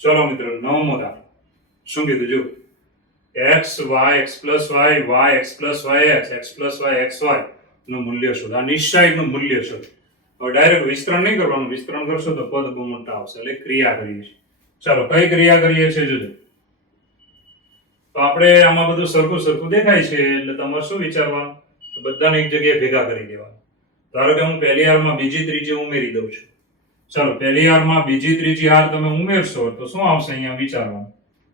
ચલો મિત્રો નવમો દાખલો શું કીધું જો x y x plus y y x plus y x plus y xy નું મૂલ્ય શોધ. આ નિશ્ચયકનું મૂલ્ય શોધ. હવે ડાયરેક્ટ વિસ્તરણ નહીં કરવાનું, વિસ્તરણ કરશો તો પદ બહુ મોટા આવશે. એટલે ક્રિયા કરીએ છીએ. ચાલો કઈ ક્રિયા કરીએ છીએ જોજો. તો આપણે આમાં બધું સરખું સરખું દેખાય છે એટલે તમારે શું વિચારવાનું, બધાને એક જગ્યાએ ભેગા કરી દેવાનું. ધારો કે હું પહેલી હારમાં બીજી ત્રીજી ઉમેરી દઉં છું. ચાલો પહેલી હારમાં બીજી ત્રીજી હાર તમે ઉમેરશો તો શું આવશે અહીંયા વિચારવાનું.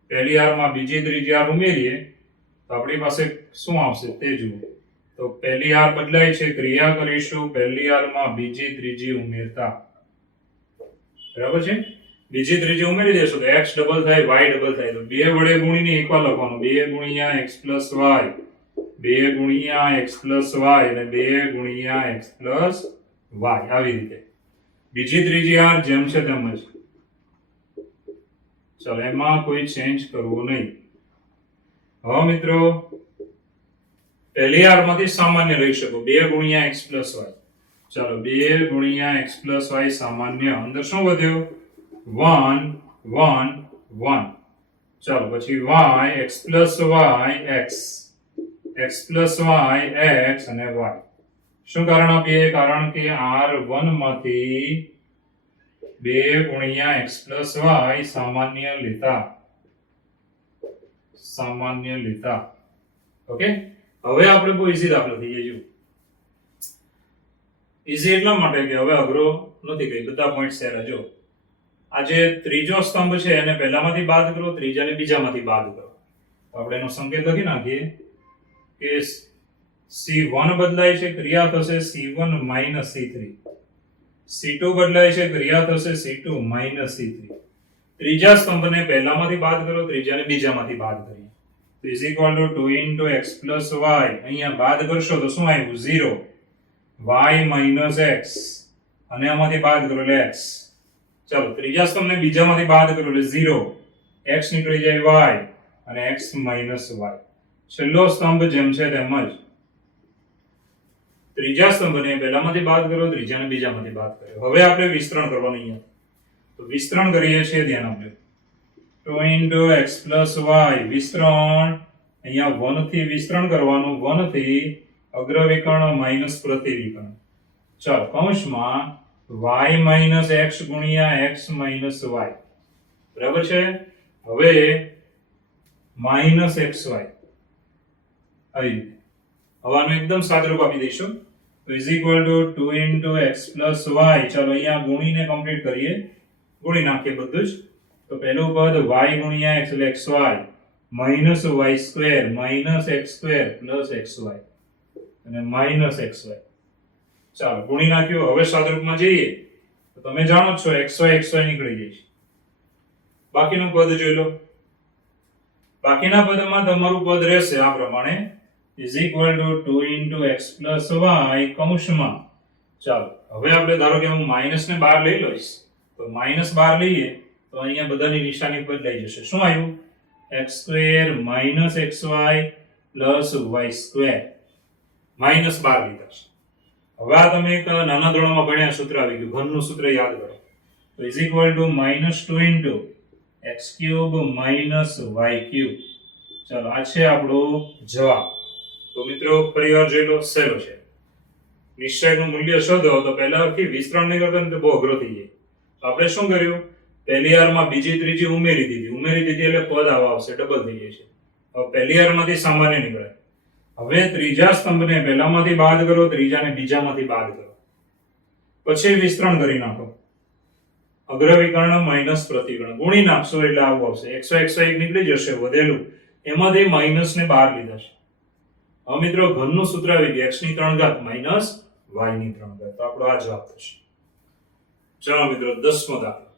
પહેલી હારમાં બીજી ત્રીજી હાર ઉમેરીએ તો આપણી પાસે શું આવશે તે જુઓ. તો પહેલી હાર બદલાય છે, ક્રિયા કરીશું પહેલી હારમાં બીજી ત્રીજી ઉમેરતા. બરાબર છે, બીજી ત્રીજી ઉમેરી દેશો તો x ડબલ થાય y ડબલ થાય. તો 2 વડે ગુણીને એકવાર લખવાનું, 2 ગુણ્યા x પ્લસ y, 2 ગુણ્યા x પ્લસ y અને 2 ગુણ્યા x પ્લસ y. આવી રીતે બીજી ત્રીજી હાર જેમ છે તેમ જ. ચાલો એમાં કોઈ ચેન્જ કરવો નહીં. હવે મિત્રો પહેલી હારમાંથી સામાન્ય લઈ શકો, 2 ગુણ્યા x પ્લસ y. ચાલો 2 ગુણ્યા x પ્લસ y સામાન્ય, અંદર શું વધ્યો 1 1 1. ચાલો પછી y x plus y x, x plus y x અને y. શું કારણ આપીએ? કારણ કે r1 માંથી 2 ગુણ્યા x પ્લસ y સામાન્ય લેતા. ઓકે, હવે આપણે બહુ ઈઝી દાખલો થઈ ગયો. ઈઝી એટલા માટે કે હવે અઘરો નથી કઈ, બધા પોઈન્ટ સેરા. જો આ જે ત્રીજો સ્તંભ છે એને પહેલામાંથી બાદ કરો, ત્રીજાને બીજામાંથી બાદ કરો. આપણે એનો સંકેત લખી નાખીએ કે C1 બદલાય છે, ક્રિયા થશે C1 માઇનસ C3. C2 બદલાય છે, ક્રિયા થશે C2 માઇનસ C3. ત્રીજા સ્તંભને પહેલામાંથી બાદ કરો, ત્રીજાને બીજામાંથી બાદ કરીએ. તો is equal two 2 into x plus y. અહીંયા બાદ કરશો તો શું આવ્યું 0, y minus x અને આમાંથી બાદ કરો એટલે x. ચાલો ત્રીજા સ્તંભને બીજામાંથી બાદ કરો એટલે 0, x નીકળી જાય y અને x minus y. છેલ્લો સ્તંભ જેમ છે તેમ જ. ત્રીજા સ્તંભને પહેલામાંથી બાદ કરો, ત્રીજાને બીજામાંથી બાદ કરો. હવે આપણે વિસ્તરણ કરવાનું અહીંયા. તો વિસ્તરણ કરીએ છીએ, ધ્યાન આપજો. 2 into x plus y વિસ્તરણ. અહીંયા 1 થી વિસ્તરણ કરવાનું, 1 થી અગ્રવિકર્ણ માઈનસ પ્રતિવિકર્ણ. ચાલો કૌંસમાં y minus x ગુણ્યા x minus y. બરાબર છે. હવે minus xy આવી રીતે. હવે આનું એકદમ સાદુરૂપ આપી દઈશું. તો is equal to 2 into x plus y. ચાલો અહીંયા ગુણીને કમ્પ્લીટ કરીએ, ગુણી નાખીએ બધું જ. તો પહેલું પદ y ગુણ્યા x એટલે xy minus y square minus x square plus xy અને માઈનસ xy. ચાલો ગુણી નાખ્યું. હવે સાદુરૂપમાં જઈએ તો તમે જાણો છો xy નીકળી જાય છે. બાકીનું પદ જોઈ લો. બાકીના પદમાં તમારું પદ રહેશે આ પ્રમાણે is equal to 2 into x plus y કૌંસમાં. ચાલો હવે આપણે ધારો કે હું માઈનસ ને બહાર લઈ લઈશ, તો માઈનસ બહાર લઈએ તો અહીંયા બધાની નિશાની બદલાઈ જશે. શું આવ્યું? x square minus xy plus y square. Minus બહાર લીધા છે. હવે આ તમે એક નાના ધોરણમાં ભણ્યા સૂત્ર આવી ગયું, ઘનનું સૂત્ર યાદ કરો. તો is equal to -2 into x cube minus y cube. ચાલો આ છે આપણો જવાબ. તો મિત્રો પરિવાર જોઈ લો, સહેલો છે. નિશ્ચયકનું મૂલ્ય શોધો તો પહેલાથી વિસ્તરણ નહીં કરતા ને તો બહુ અઘરો થઈ જાય. તો આપણે શું કર્યું, પહેલી હારમાં બીજી ત્રીજી ઉમેરી દીધી એટલે પદ આવા આવશે, ડબલ થઈ જાય છે. હવે પહેલી હારમાંથી સામાન્ય નીકળે. હવે ત્રીજા સ્તંભને પહેલામાંથી બાદ કરો, ત્રીજાને બીજામાંથી બાદ કરો, પછી વિસ્તરણ કરી નાખો. અગ્રવિકર્ણ માઈનસ પ્રતિકર્ણ ગુણી નાખશો એટલે આવું આવશે. xy એક નીકળી જશે વધેલું, એમાંથી માઈનસ ને બહાર લીધા છે. હવે મિત્રો ઘનનું સૂત્ર આવી ગયું, x ની 3 ઘાત માઈનસ y ની 3 ઘાત. તો આપણો આ જવાબ થશે. ચાલો મિત્રો 10મો દાખલો.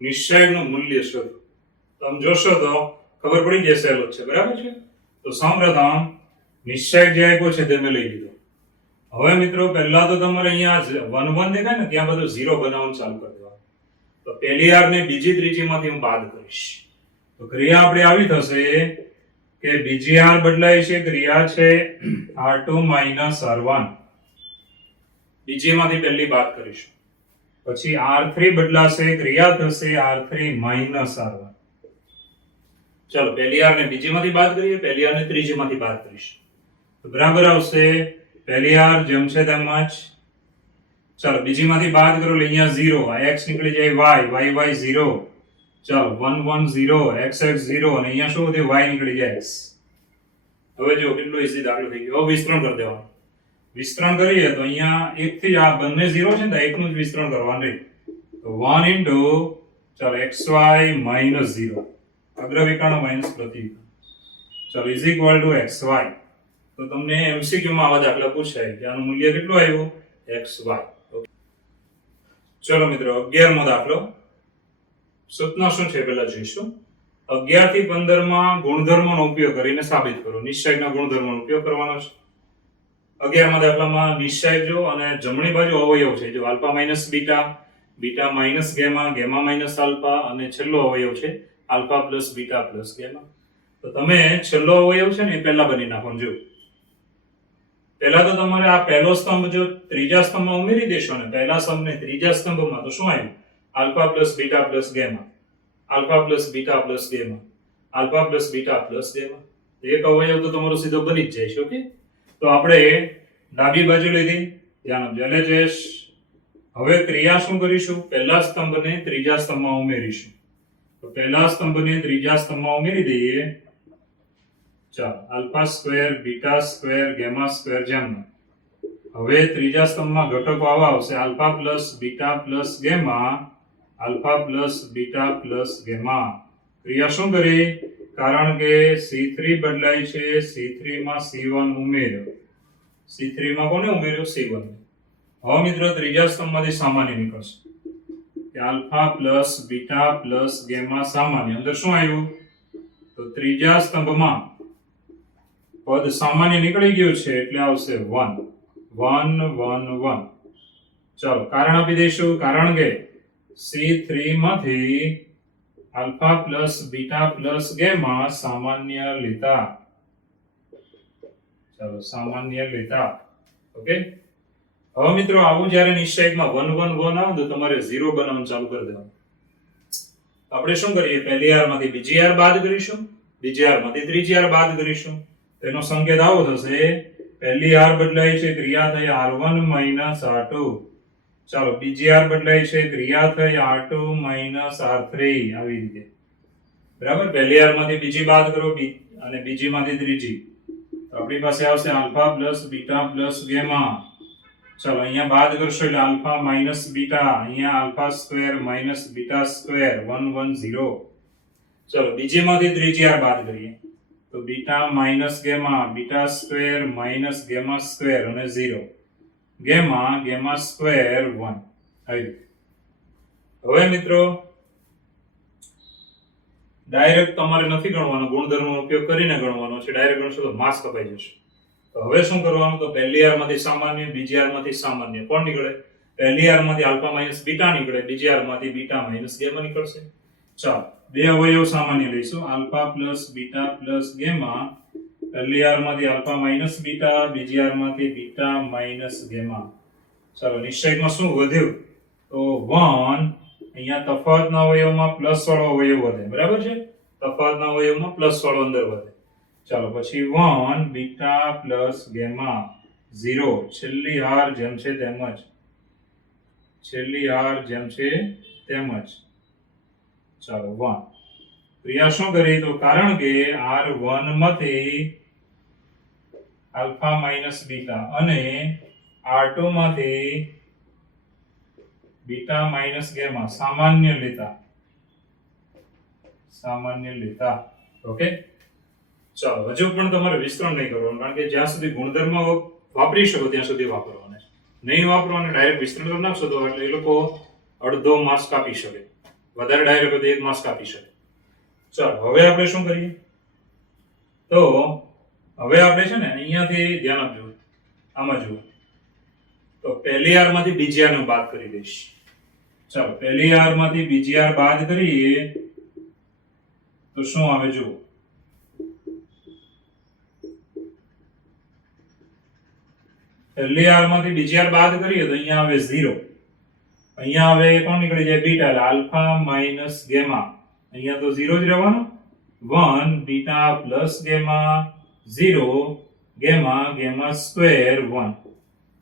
નિશ્ચયકનું મૂલ્ય શોધો. તમે જોશો તો ખબર પડી જશે સહેલો છે. બરાબર છે. તો સૌપ્રથમ નિશ્ચયક જે આપ્યો છે તે મેં લઈ લીધો. હવે મિત્રો પહેલા તો તમારે અહીંયા 1 1 દેખાય ને ત્યાં બધું 0 બનાવવાનું ચાલુ કરી દેવાનું. તો પહેલી હારને બીજી ત્રીજીમાંથી હું બાદ કરીશ. તો ક્રિયા આપણે આવી થશે કે બીજી હાર બદલાય છે, ક્રિયા છે r2 - r1. બીજીમાંથી પહેલી બાદ કરીશું. પછી R3 બદલાશે, ક્રિયા થશે R3 માઇનસ R1. ચાલો પહેલી R ને બીજીમાંથી બાદ કરીએ, પહેલી R ને ત્રીજીમાંથી બાદ કરીશું. તો બરાબર આવશે પહેલી R જેમ છે તેમ જ. ચાલો બીજીમાંથી બાદ કરો એટલે અહીંયા 0, આ x નીકળી જાય y, y 0. ચાલો 1 1 0, x x 0 અને અહીંયા શું વધે y નીકળી જાય x. હવે જો કેટલો ઈઝી દાખલો થઈ ગયો. હવે વિસ્તરણ કરી દેવાનું. વિસ્તરણ કરીએ તો અહીંયા 1 થી આ બંને 0 છે ને તો 1 નું જ વિસ્તરણ કરવાનું રહે. તો 1 into ચાલો xy minus 0 અગ્રવિકર્ણ માઇનસ પ્રતિવિકર્ણ. ચાલો ઇઝ ઇક્વલ ટુ xy. તો તમને MCQ માં આવા દાખલા પૂછાય કે આનું મૂલ્ય કેટલું આવ્યું xy. ચલો મિત્રો 11મો દાખલો. સૂચના શું છે પહેલા જોઈશું. 11 થી 15 માં ગુણધર્મોનો ઉપયોગ કરીને સાબિત કરો. નિશ્ચયકના ગુણધર્મોનો ઉપયોગ કરવાનો છે. 11મા દાખલામાં નિશ્ચયક જો અને જમણી બાજુ અવયવ છે જો alpha minus beta, beta minus gamma, gamma minus alpha અને છેલ્લો અવયવ છે alpha plus beta plus gamma. તો તમે છેલ્લો અવયવ છે ને એ પહેલા બની નાખો. જો પહેલા તો તમારે આ પહેલો સ્તંભ જો ત્રીજા સ્તંભમાં ઉમેરી દેશો ને પહેલા સ્તંભને ત્રીજા સ્તંભમાં તો શું આવ્યું alpha plus beta plus gamma, alpha plus beta plus gamma, alpha plus beta plus gamma. એક અવયવ તો તમારો સીધો બની જ જાય છે. ઓકે, તો આપણે ડાબી બાજુ લીધી, ધ્યાન આપજો. LHS. હવે ક્રિયા શું કરીશું? પહેલા સ્તંભને ત્રીજા સ્તંભમાં ઉમેરીશું. તો પહેલા સ્તંભને ત્રીજા સ્તંભમાં ઉમેરી દઈએ. ચાલો alpha square, beta square, gamma square જેમ. હવે ત્રીજા સ્તંભમાં ઘટકો આવા આવશે alpha plus beta plus gamma, alpha plus beta plus gamma. ક્રિયા શું કરી? કારણ કે C3 બદલાય છે, C3 માં C1 ઉમેર્યો. C3 માં કોને ઉમેર્યો? C1. હવે મિત્રો ત્રીજા સ્તંભમાંથી સામાન્ય નીકળશે કે alpha plus beta plus gamma સામાન્ય. અંદર શું આવ્યું? તો ત્રીજા સ્તંભમાં પદ સામાન્ય નીકળી ગયું છે એટલે આવશે 1 1 1 1. ચાલો કારણ આપી દઈશું. કારણ કે C3 માંથી alpha plus beta plus gamma સામાન્ય લેતા. ચાલો સામાન્ય લેતા. ઓકે, હવે મિત્રો આવું જ્યારે નિશ્ચયકમાં 1 1 1 આવે તો તમારે 0 બનાવવાનું ચાલુ કરી દેવાનું. આપણે શું કરીએ? પહેલી R માંથી બીજી R બાદ કરીશું, બીજી R માંથી ત્રીજી R બાદ કરીશું. તેનો સંકેત આવો થશે. પહેલી R બદલાય છે, ક્રિયા થઈ R1 માઇનસ R2. ચાલો બીજી R બદલાય છે, ક્રિયા થઈ R2 માઇનસ R3. આવી રીતે બરાબર. પહેલી R માંથી બીજી બાદ કરો અને બીજી માંથી ત્રીજી. તો આપણી પાસે આવશે alpha plus beta plus gamma. ચાલો અહીંયા બાદ કરશો એટલે આલ્ફા માઇનસ બીટા, અહીંયા alpha square minus beta square 1 1 0. ચાલો બીજી માંથી ત્રીજી R બાદ કરીએ તો beta minus gamma, beta square minus gamma square અને 0. Gamma gamma square 1. આવી. હવે મિત્રો ડાયરેક્ટ તમારે નથી ગણવાનો, ગુણધર્મનો ઉપયોગ કરીને ગણવાનો છે. ડાયરેક્ટ ગણશો તો માસ કપાઈ જશે. તો હવે શું કરવાનું? તો પહેલી R માંથી સામાન્ય, બીજી R માંથી સામાન્ય કોણ નીકળે? પહેલી R માંથી આલ્ફા માઇનસ બીટા નીકળે, બીજી R માંથી બીટા માઇનસ ગેમા નીકળશે. ચાલો બે અવયવ સામાન્ય લઈશું alpha plus beta plus gamma. પહેલી R માંથી આલ્ફા માઇનસ બીટા, બીજી R માંથી બીટા માઇનસ ગેમા. ચાલો નિશ્ચયકમાં શું વધ્યું? તો 1. અહીંયા તફાવતના અવયવમાં પ્લસ વાળો અવયવ વધે. બરાબર છે? તફાવતના અવયવમાં પ્લસ વાળો અંદર વધે. ચાલો પછી 1 બીટા પ્લસ ગેમા 0. છેલ્લી હાર જેમ છે તેમ જ, છેલ્લી હાર જેમ છે તેમ જ. ચાલો 1. ક્રિયા શું કરી? તો કારણ કે R1 માંથી આલ્ફા માઇનસ બીટા અને R2 માંથી બીટા માઇનસ ગેમા સામાન્ય લેતા, સામાન્ય લેતા. ઓકે, ચાલો હજુ પણ તમારે વિસ્તરણ નહીં કરવાનું, કારણ કે જ્યાં સુધી ગુણધર્મ વાપરી શકો ત્યાં સુધી વાપરવાના છે. નહીં વાપરવાના ડાયરેક્ટ વિસ્તરણ કરી નાખશો તો એટલે એ લોકો અડધો માર્ક્સ કાપી શકે, વધારે ડાયરેક્ટ હોય તો 1 માર્ક્સ કાપી શકે. ચાલો હવે આપણે શું કરીએ? તો હવે આપણે છે ને અહીંયાથી ધ્યાન આપજો, આમાં જુઓ. તો પહેલી R માંથી બીજી R ને બાદ કરી દઈશ. ચાલો પહેલી R માંથી બીજી R બાદ કરીએ તો શું આવે જુઓ. પહેલી R માંથી બીજી R બાદ કરીએ તો અહીંયા આવે 0 અહીંયા હવે કોણ નીકળી જાય બીટા એટલે આલ્ફા માઇનસ ગેમા અહીંયા તો 0 જ રહેવાનું 1 beta plus gamma 0 gamma gamma square 1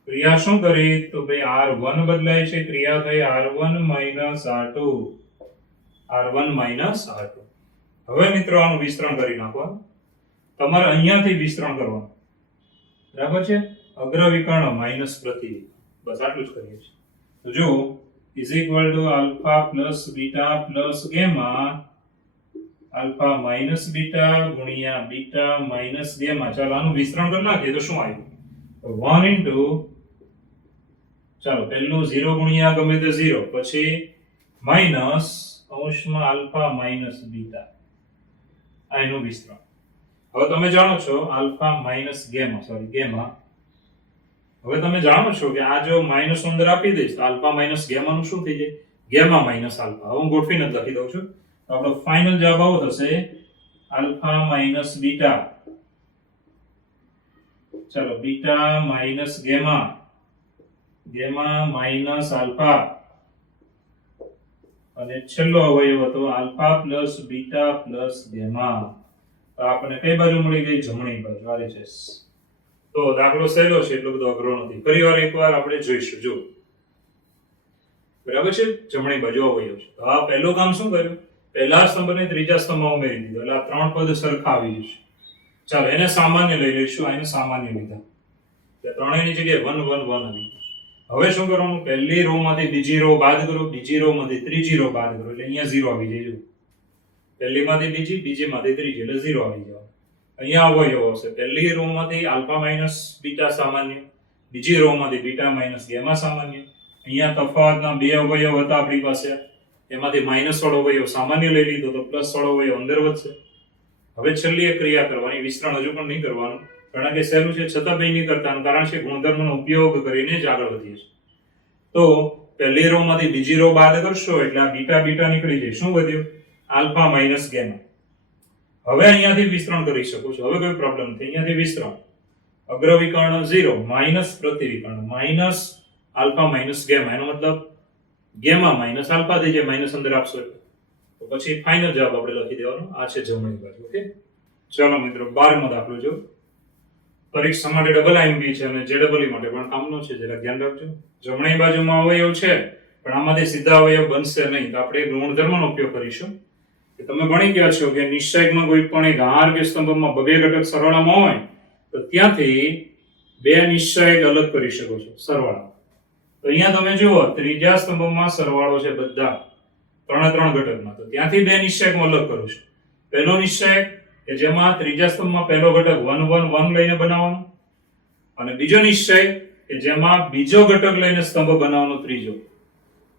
ક્રિયા શું કરી તો ભાઈ r1 બદલાય છે ક્રિયા થઈ r1 r2 r1 r2 હવે મિત્રો આનું વિસ્તરણ કરી નાખવાનું તમારે અહીંયાથી વિસ્તરણ કરવાનું બરાબર છે અગ્ર વિકર્ણ માઈનસ પ્રતિવિકર્ણ બસ આટલું જ કરીએ છીએ તો જો is equal to alpha plus beta plus gamma alpha minus beta ગુણ્યા beta minus gamma ચાલો આનું વિસ્તરણ કરી નાખીએ તો શું આવ્યું તો 1 into ચાલો પહેલું 0 ગુણ્યા ગમે તે 0 પછી માઈનસ અંશમાં આલ્ફા માઈનસ બીટા આ એનું વિસ્તરણ હવે તમે જાણો છો આલ્ફા માઈનસ ગેમા હવે તમે જાણો છો કે આ જો માઈનસ અંદર આપી દઈશ તો આલ્ફા માઈનસ ગેમા નું શું થઈ જાય ગેમા માઈનસ આલ્ફા હવે હું ગોઠવીને જ લખી દઉં છું તો આપણો ફાઇનલ જવાબ આવો થશે આલ્ફા માઈનસ બીટા ચલો beta minus gamma minus alpha અને છેલ્લો અવયવ હતો alpha plus beta plus gamma તો આપણે કઈ બાજુ મળી ગઈ જમણી બાજુ આરે છે તો દાખલો સહેલો છે એટલો બધો અઘરો નથી ફરીવાર એકવાર આપણે જોઈશું જો બરાબર છે જમણી બાજુ અવયવ છે તો આ પહેલું કામ શું કર્યું પહેલા સ્તંભને ત્રીજા સ્તંભમાં ઉમેરી દીધો એટલે આ ત્રણ પદ સરખા આવી જશે ચાલો એને સામાન્ય લઈ લઈશું આ એને સામાન્ય લીધા એટલે ત્રણેયની જગ્યાએ 1 1 1 આવી હવે શું કરવાનું પહેલી રો માંથી બીજી રો બાદ કરો બીજી રો માંથી ત્રીજી રો બાદ કરો એટલે અહીંયા 0 આવી જાય જો પહેલી માંથી બીજી બીજી માંથી ત્રીજી એટલે 0 આવી જાય અહીંયા અવયવ હશે પહેલી રો માંથી આલ્ફા માઈનસ બીટા સામાન્ય બીજી રો માંથી બીટા માઈનસ ગેમા સામાન્ય અહીંયા તફાવતના બે અવયવ હતા આપણી પાસે એમાંથી માઈનસ વાળો અવયવ સામાન્ય લઈ લીધો તો પ્લસ વાળો અવયવ અંદર વધશે હવે છેલ્લી એક ક્રિયા કરવાની વિસ્તરણ હજુ પણ નહીં કરવાનું કારણ કે સહેલું છે છતાં બે નહીં કરતા કારણ કે ગુણધર્મનો ઉપયોગ કરીને જ આગળ વધીએ છીએ તો પહેલી રો માંથી બીજી રો બાદ કરશો એટલે આ બીટા બીટા નીકળી જાય શું વધ્યું આલ્ફા માઈનસ ગેમા હવે અહીંયાથી વિસ્તરણ કરી શકો છો હવે કોઈ પ્રોબ્લેમ નથી અહીંયાથી વિસ્તરણ અગ્ર વિકર્ણ 0 માઈનસ પ્રતિવિકર્ણ માઈનસ આલ્ફા માઈનસ ગેમા એનો મતલબ ગેમા માઈનસ આલ્ફા થઈ જાય માઈનસ અંદર આપશો તો પછી ફાઇનલ જવાબ આપણે લખી દેવાનો આ છે જમણી બાજુ ઓકે ચાલો મિત્રો 12મો દાખલો જો પરીક્ષા માટે ડબલ આઈએમપી છે અને જેડબલઈ માટે પણ કામનો છે જરા ધ્યાન રાખજો જમણી બાજુમાં અવયવ છે પણ આમાંથી સીધા અવયવ બનશે નહીં તો આપણે ગુણધર્મનો ઉપયોગ કરીશું કે તમે ભણી ગયા છો કે નિશ્ચયકમાં કોઈ પણ એક હાર કે સ્તંભમાં બે ઘટક સરવાળામાં હોય તો ત્યાંથી બે નિશ્ચયક અલગ કરી શકો છો સરવાળા તો અહીંયા તમે જુઓ ત્રીજા સ્તંભમાં સરવાળો છે બધા ત્રણ ઘટકમાં તો ત્યાંથી બે નિશ્ચયકમાં અલગ કરું છું પહેલો નિશ્ચયક કે જેમાં ત્રીજા સ્તંભમાં પહેલો ઘટક 1 1 1 લઈને બનાવવાનો અને બીજો નિશ્ચયક કે જેમાં બીજો ઘટક લઈને સ્તંભ બનાવવાનો ત્રીજો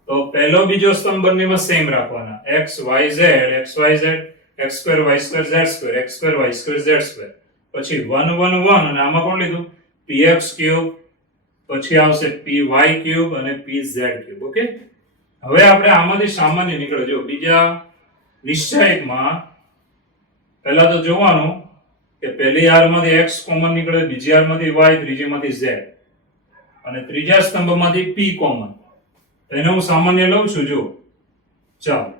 તો પહેલો બીજો સ્તંભ બંનેમાં સેમ રાખવાના x y z x2 y2 z2 x2 y2 z2 પછી 1 1 1 અને આમાં કોણ લીધું px3 પછી આવશે py3 અને pz3 ઓકે હવે આપણે આમાંથી સામાન્ય નીકળે જો બીજા નિશ્ચયકમાં પહેલા તો જોવાનું કે પહેલી r માંથી x કોમન નીકળે બીજી r માંથી y ત્રીજી માંથી z અને ત્રીજા સ્તંભમાંથી p કોમન એને હું સામાન્ય લઉં છું જો ચાલો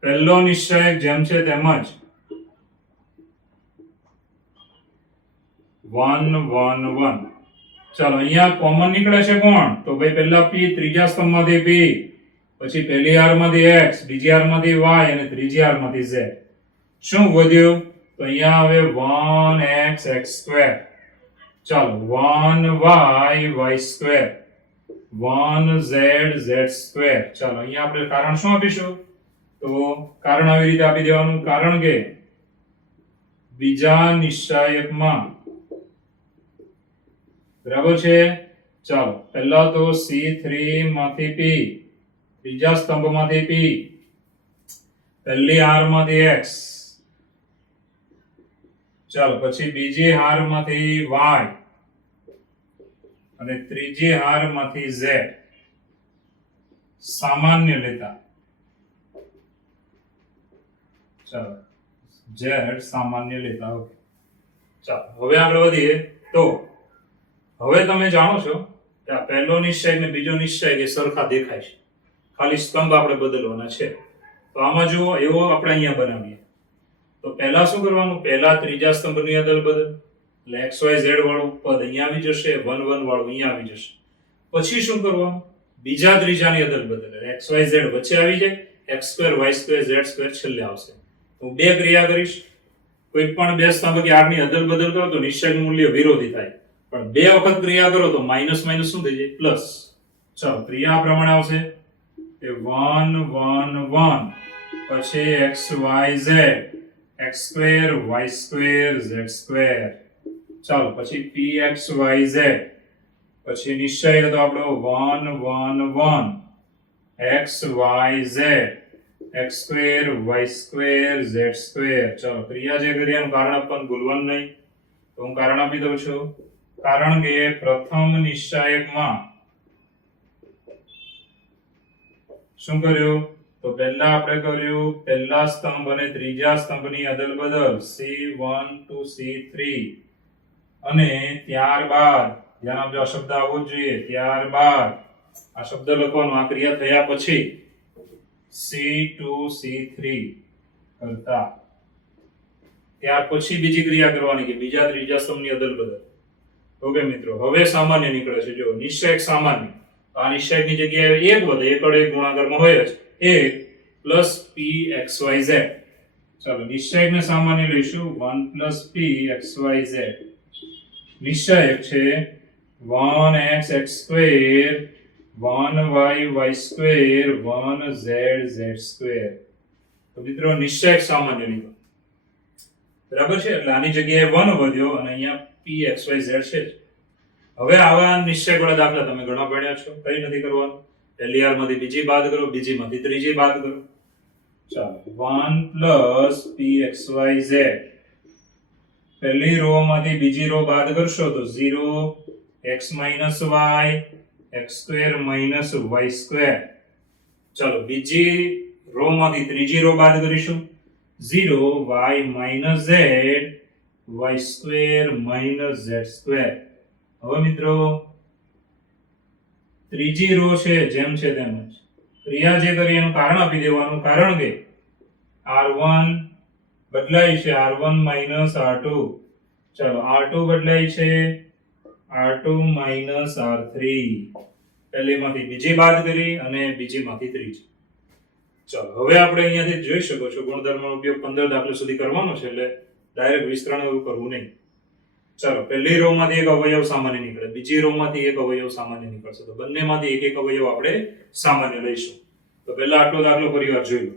પહેલો નિશ્ચયક જેમ છે તેમ જ 1 1 1 ચાલો અહીંયા કોમન નીકળે છે કોણ તો ભાઈ પહેલા p ત્રીજા સ્તંભમાંથી p પછી પહેલી r માંથી x બીજી r માંથી y અને ત્રીજી r માંથી z શું વધ્યું તો અહીંયા હવે 1x x2 ચાલો 1y y2 1z z2 ચાલો અહીંયા આપણે કારણ શું આપીશું તો કારણ આવી રીતે આપી દેવાનું કારણ કે બીજા નિશ્ચયકમાં બરાબર છે ચાલો પહેલા તો c3 માંથી p ત્રીજા સ્તંભમાંથી p પહેલી r માંથી x ચાલો પછી બીજી હાર માંથી y અને ત્રીજી હાર માંથી z સામાન્ય લેતા ચાલો z સામાન્ય લેતા ઓકે ચાલો હવે આગળ વધીએ તો હવે તમે જાણો છો કે આ પહેલો નિશ્ચય ને બીજો નિશ્ચય એ સરખા દેખાય છે ખાલી સ્તંભ આપણે બદલવાના છે. તો આમાં જુઓ, એવો આપણે અહીંયા બનાવીએ. તો પહેલા શું કરવાનું? પહેલા ત્રીજા સ્તંભની અદલ બદલ, એટલે XYZ વાળું પદ અહીંયા આવી જશે, 1 1 વાળું અહીંયા આવી જશે. પછી શું કરવાનું? બીજા ત્રીજાની અદલ બદલ, XYZ વચ્ચે આવી જાય, x2 y2 z2 છેલ્લે આવશે. હું બે ક્રિયા કરીશ. કોઈ પણ બે સ્તંભ કે આરની અદલ બદલ કરો તો નિશ્ચયનું મૂલ્ય વિરોધી થાય, પણ બે વખત ક્રિયા કરો તો માઇનસ માઇનસ શું થઈ જાય? પ્લસ. ચાલો, ક્રિયા આ પ્રમાણે આવશે કે 1 1 1 પછી xyz x2 y2 z2. ચાલો, પછી pxyz, પછી નિશ્ચય હતો આપણો 1 1 1 xyz x2 y2 z2. ચાલો, ક્રિયા જે કરી એનું કારણ આપવાનું ભૂલવાનું નહીં. તો હું કારણ આપી દઉં છું. કારણ કે પ્રથમ નિશ્ચાયકમાં શું કર્યું? તો પહેલા આપણે કર્યું પહેલા સ્તંભ અને ત્રીજા સ્તંભની અદલ બદલ C1 to C3, અને ત્યારબાદ ધ્યાન આપજો, આ શબ્દ આવવો જ જોઈએ. ત્યારબાદ આ શબ્દ લખવાનો, આ ક્રિયા થયા પછી C2 C3 કરતા ત્યાર પછી બીજી ક્રિયા કરવાની કે બીજા ત્રીજા સ્તંભની અદલ બદલ. ઓકે મિત્રો, હવે સામાન્ય નીકળે છે. જો નિશ્ચયક સામાન્ય, આ નિશ્ચયકની જગ્યાએ 1 વધે, 1 વડે ગુણાકારમાં હોય જ, 1 plus pxyz. ચાલો, નિશ્ચયકને સામાન્ય લઈશું, 1 plus pxyz. નિશ્ચયક છે 1x x2 1y y2 1z z2. તો મિત્રો નિશ્ચયક સામાન્ય લીધો, બરાબર છે. એટલે આની જગ્યાએ 1 વધ્યો અને અહીંયા pxyz છે. હવે આવા નિશ્ચયક વાળા દાખલા તમે ઘણા ભણ્યા છો. કઈ નથી કરવાનું, પહેલી r માંથી બીજી બાદ કરો, બીજી માંથી ત્રીજી બાદ કરો. ચાલો, 1 plus pxyz, પહેલી રો માંથી બીજી રો બાદ કરશો તો 0 x minus y x2 minus y2. ચાલો, બીજી રો માંથી ત્રીજી રો બાદ કરીશું, 0 y minus z y2 minus z2. હવે મિત્રો ત્રીજી રો છે જેમ છે તેમ જ ક્રિયા જે કરી એનું કારણ આપી દેવાનું. કારણ કે r1 બદલાય છે, r1 minus r2. ચાલો, r2 બદલાય છે, r2 minus r3. પહેલીમાંથી બીજી બાદ કરી અને બીજીમાંથી ત્રીજી. ચાલો, હવે આપણે અહીંયાથી જોઈ શકો છો ગુણધર્મનો ઉપયોગ 15 દાખલા સુધી કરવાનો છે, એટલે ડાયરેક્ટ વિસ્તરણ એવું કરવું નહીં. ચાલો, પહેલી રો માંથી એક અવયવ સામાન્ય નીકળે, બીજી રો માંથી એક અવયવ સામાન્ય નીકળશે, તો બંનેમાંથી એક એક અવયવ આપણે સામાન્ય લઈશું. તો પહેલા આટલો દાખલો ફરીવાર જોઈ લો,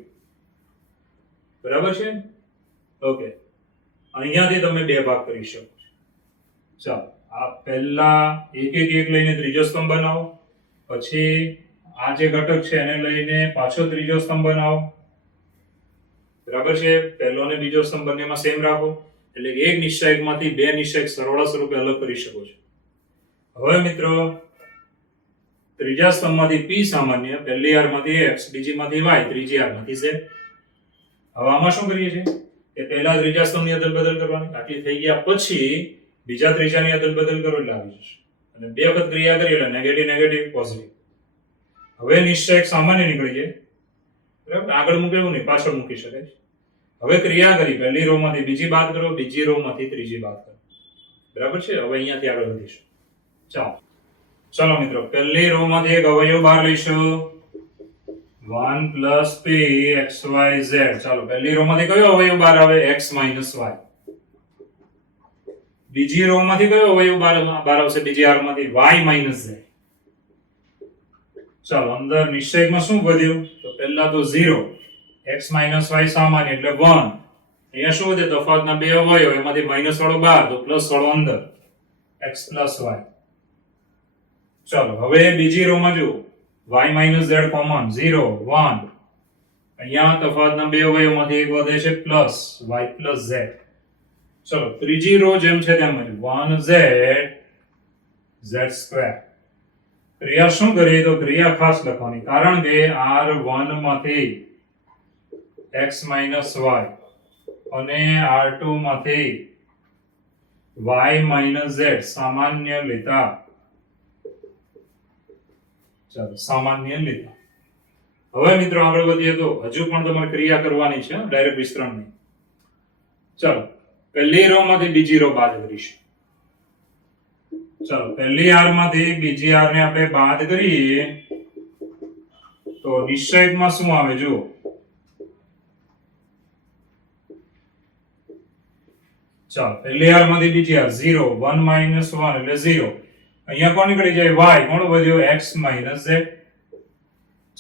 બરાબર છે? ઓકે, અહીંયાથી તમે બે ભાગ કરી શકો છો. ચાલો, આ પહેલા એક એક એક લઈને ત્રીજો સ્તંભ બનાવો, પછી આ જે ઘટક છે એને લઈને પાછો ત્રીજો સ્તંભ બનાવો, બરાબર છે? પહેલો અને બીજો સ્તંભ બંનેમાં સેમ રાખો, એટલે એક નિશ્ચયકમાંથી બે નિશ્ચયક સરવાળા સ્વરૂપે અલગ કરી શકો છો. હવે મિત્રો ત્રીજા સ્તંભમાંથી p સામાન્ય, પહેલી r માંથી x, બીજીમાંથી y, ત્રીજી r માંથી z. હવે આમાં શું કરીએ છીએ કે પહેલા ત્રીજા સ્તંભની અદલ બદલ કરવાની, આટલી થઈ ગયા પછી બીજા ત્રીજાની અદલ બદલ કરો એટલે આવી જશે. અને બે વખત ક્રિયા કરી એટલે નેગેટિવ નેગેટિવ પોઝિટિવ. હવે નિશ્ચયક સામાન્ય નીકળી જાય, બરાબર? આગળ મૂકે એવું નહીં, પાછળ મૂકી શકાય. હવે ક્રિયા કરી, પહેલી રો માંથી બીજી બાદ કરો, બીજી રો માંથી ત્રીજી બાદ કરો, બરાબર છે? હવે અહીંયાથી આગળ વધીશું. ચાલો મિત્રો, પહેલી રો માંથી એક અવયવ બહાર લઈશું, 1 plus p xyz. ચાલો, પહેલી રો માંથી કયો અવયવ બહાર આવે? x minus y. બીજી રો માંથી કયો અવયવ બહાર આવશે? બીજી r માંથી y minus z. ચાલો, અંદર નિશ્ચયકમાં શું વધ્યું? તો પહેલા તો 0, x minus y સામાન્ય એટલે 1. અહીંયા શું વધે? તફાવતના બે અવયવ, એમાંથી માઇનસ વાળો બહાર તો પ્લસ વાળો અંદર, x plus y. ચાલો, હવે બીજી રો માં જુઓ, y minus z કોમન, 0 1. અહીંયા તફાવતના બે અવયવમાંથી એક વધે છે પ્લસ y plus z. ચલો, ત્રીજી રો જેમ છે તેમ જ 1z z2. ક્રિયા શું કરી? તો ક્રિયા ખાસ લખવાની, કારણ કે r1 માંથી x minus y અને r2 માંથી y minus z સામાન્ય લેતા, ચાલો સામાન્ય લેતા હવે મિત્રો આગળ વધીએ તો હજુ પણ તમારે ક્રિયા કરવાની છે ડાયરેક્ટ વિસ્તરણની. ચાલો પહેલી રો માંથી બીજી રો બાદ કરીશું. ચાલો પહેલી આર માંથી બીજી આર ને આપણે બાદ કરીએ તો નિશ્ચયકમાં શું આવે જુઓ. ચાલો પહેલી આર માંથી બીજી આર 0 1 minus 1 એટલે 0. અહીંયા કોણ નીકળી જાય y, કોણ વધ્યો x minus z.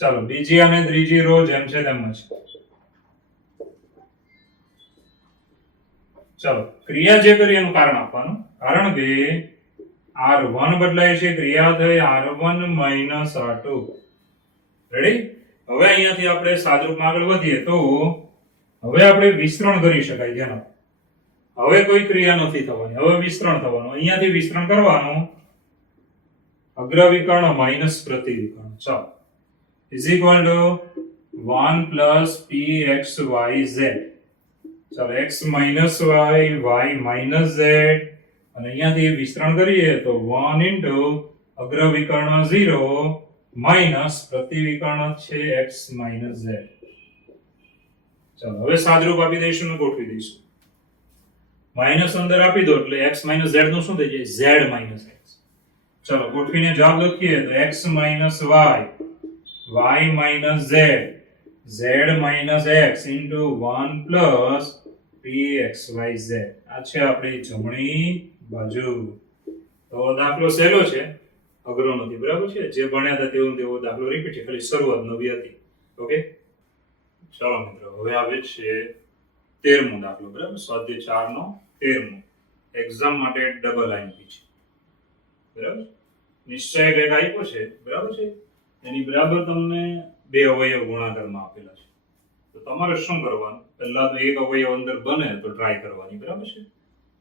ચાલો બીજી અને ત્રીજી રો જેમ છે તેમ જ. ચાલો ક્રિયા જે કરી એનું કારણ આપવાનું, કારણ કે r1 બદલાય છે, ક્રિયા થઈ r1 minus r2. રેડી? હવે અહીંયાથી આપણે સાદરૂપમાં આગળ વધીએ તો હવે આપણે વિસ્તરણ કરી શકાય. ધ્યાન આપો, હવે કોઈ ક્રિયા નથી થવાની, હવે વિસ્તરણ થવાનું. અહીંયાથી વિસ્તરણ કરવાનું, અગ્રવિકર્ણ માઇનસ પ્રતિવિકર્ણ. ચાલો is equal to 1 plus pxyz. ચાલો x minus y, y minus z, અને અહીંયાથી વિસ્તરણ કરીએ તો 1 into અગ્રવિકર્ણ 0 માઇનસ પ્રતિવિકર્ણ છે x minus z. ચાલો હવે સાદરૂપ આપી દઈશું ને ગોઠવી દઈશું. માઇનસ અંદર આપી દો એટલે x minus z નું શું થઈ જાય? z minus x. ચાલો ગોઠવીને જવાબ લખીએ તો x minus y, y minus z, z minus x into 1 plus pxyz. આ છે આપણી જમણી બાજુ. તો દાખલો સહેલો છે, અઘરો નથી, બરાબર છે? જે ભણ્યા હતા તેવો દાખલો રિપીટ છે, ખાલી શરૂઆત નવી હતી. ઓકે, ચાલો મિત્રો હવે આવે છે 13મો દાખલો. બરાબર, સ્વાધ્યાય 4 નો 13મો. એક્ઝામ માટે ડબલ આઈએમપી છે. બરાબર, નિશ્ચય એક આપ્યો છે, બરાબર છે? એની બરાબર તમને બે અવયવ ગુણાકારમાં આપેલા છે. તો તમારે શું કરવાનું? પહેલા તો એક અવયવ અંદર બને તો ટ્રાય કરવાની, બરાબર છે?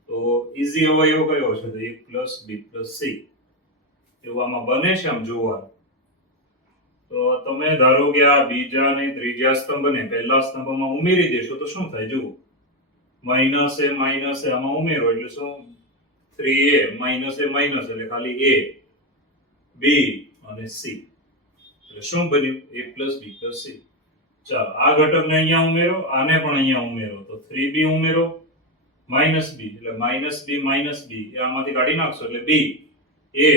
તો ઈઝી અવયવ કયો છે? તો a plus b plus c. એવું આમાં બને છે, આમ જોવાનું. તો તમે ધારો કે આ બીજા અને ત્રીજા સ્તંભને પહેલા સ્તંભમાં ઉમેરી દેશો તો શું થાય? જુઓ, માઇનસ એ આમાં ઉમેરો એટલે શું? 3a માઇનસ એ માઇનસ એટલે ખાલી a, b અને c. એટલે શું બન્યું? a plus b plus c. ચાલો આ ઘટકને અહીંયા ઉમેરો, આને પણ અહીંયા ઉમેરો તો 3b ઉમેરો, માઇનસ b એટલે માઇનસ b એ આમાંથી કાઢી નાખશો એટલે b, a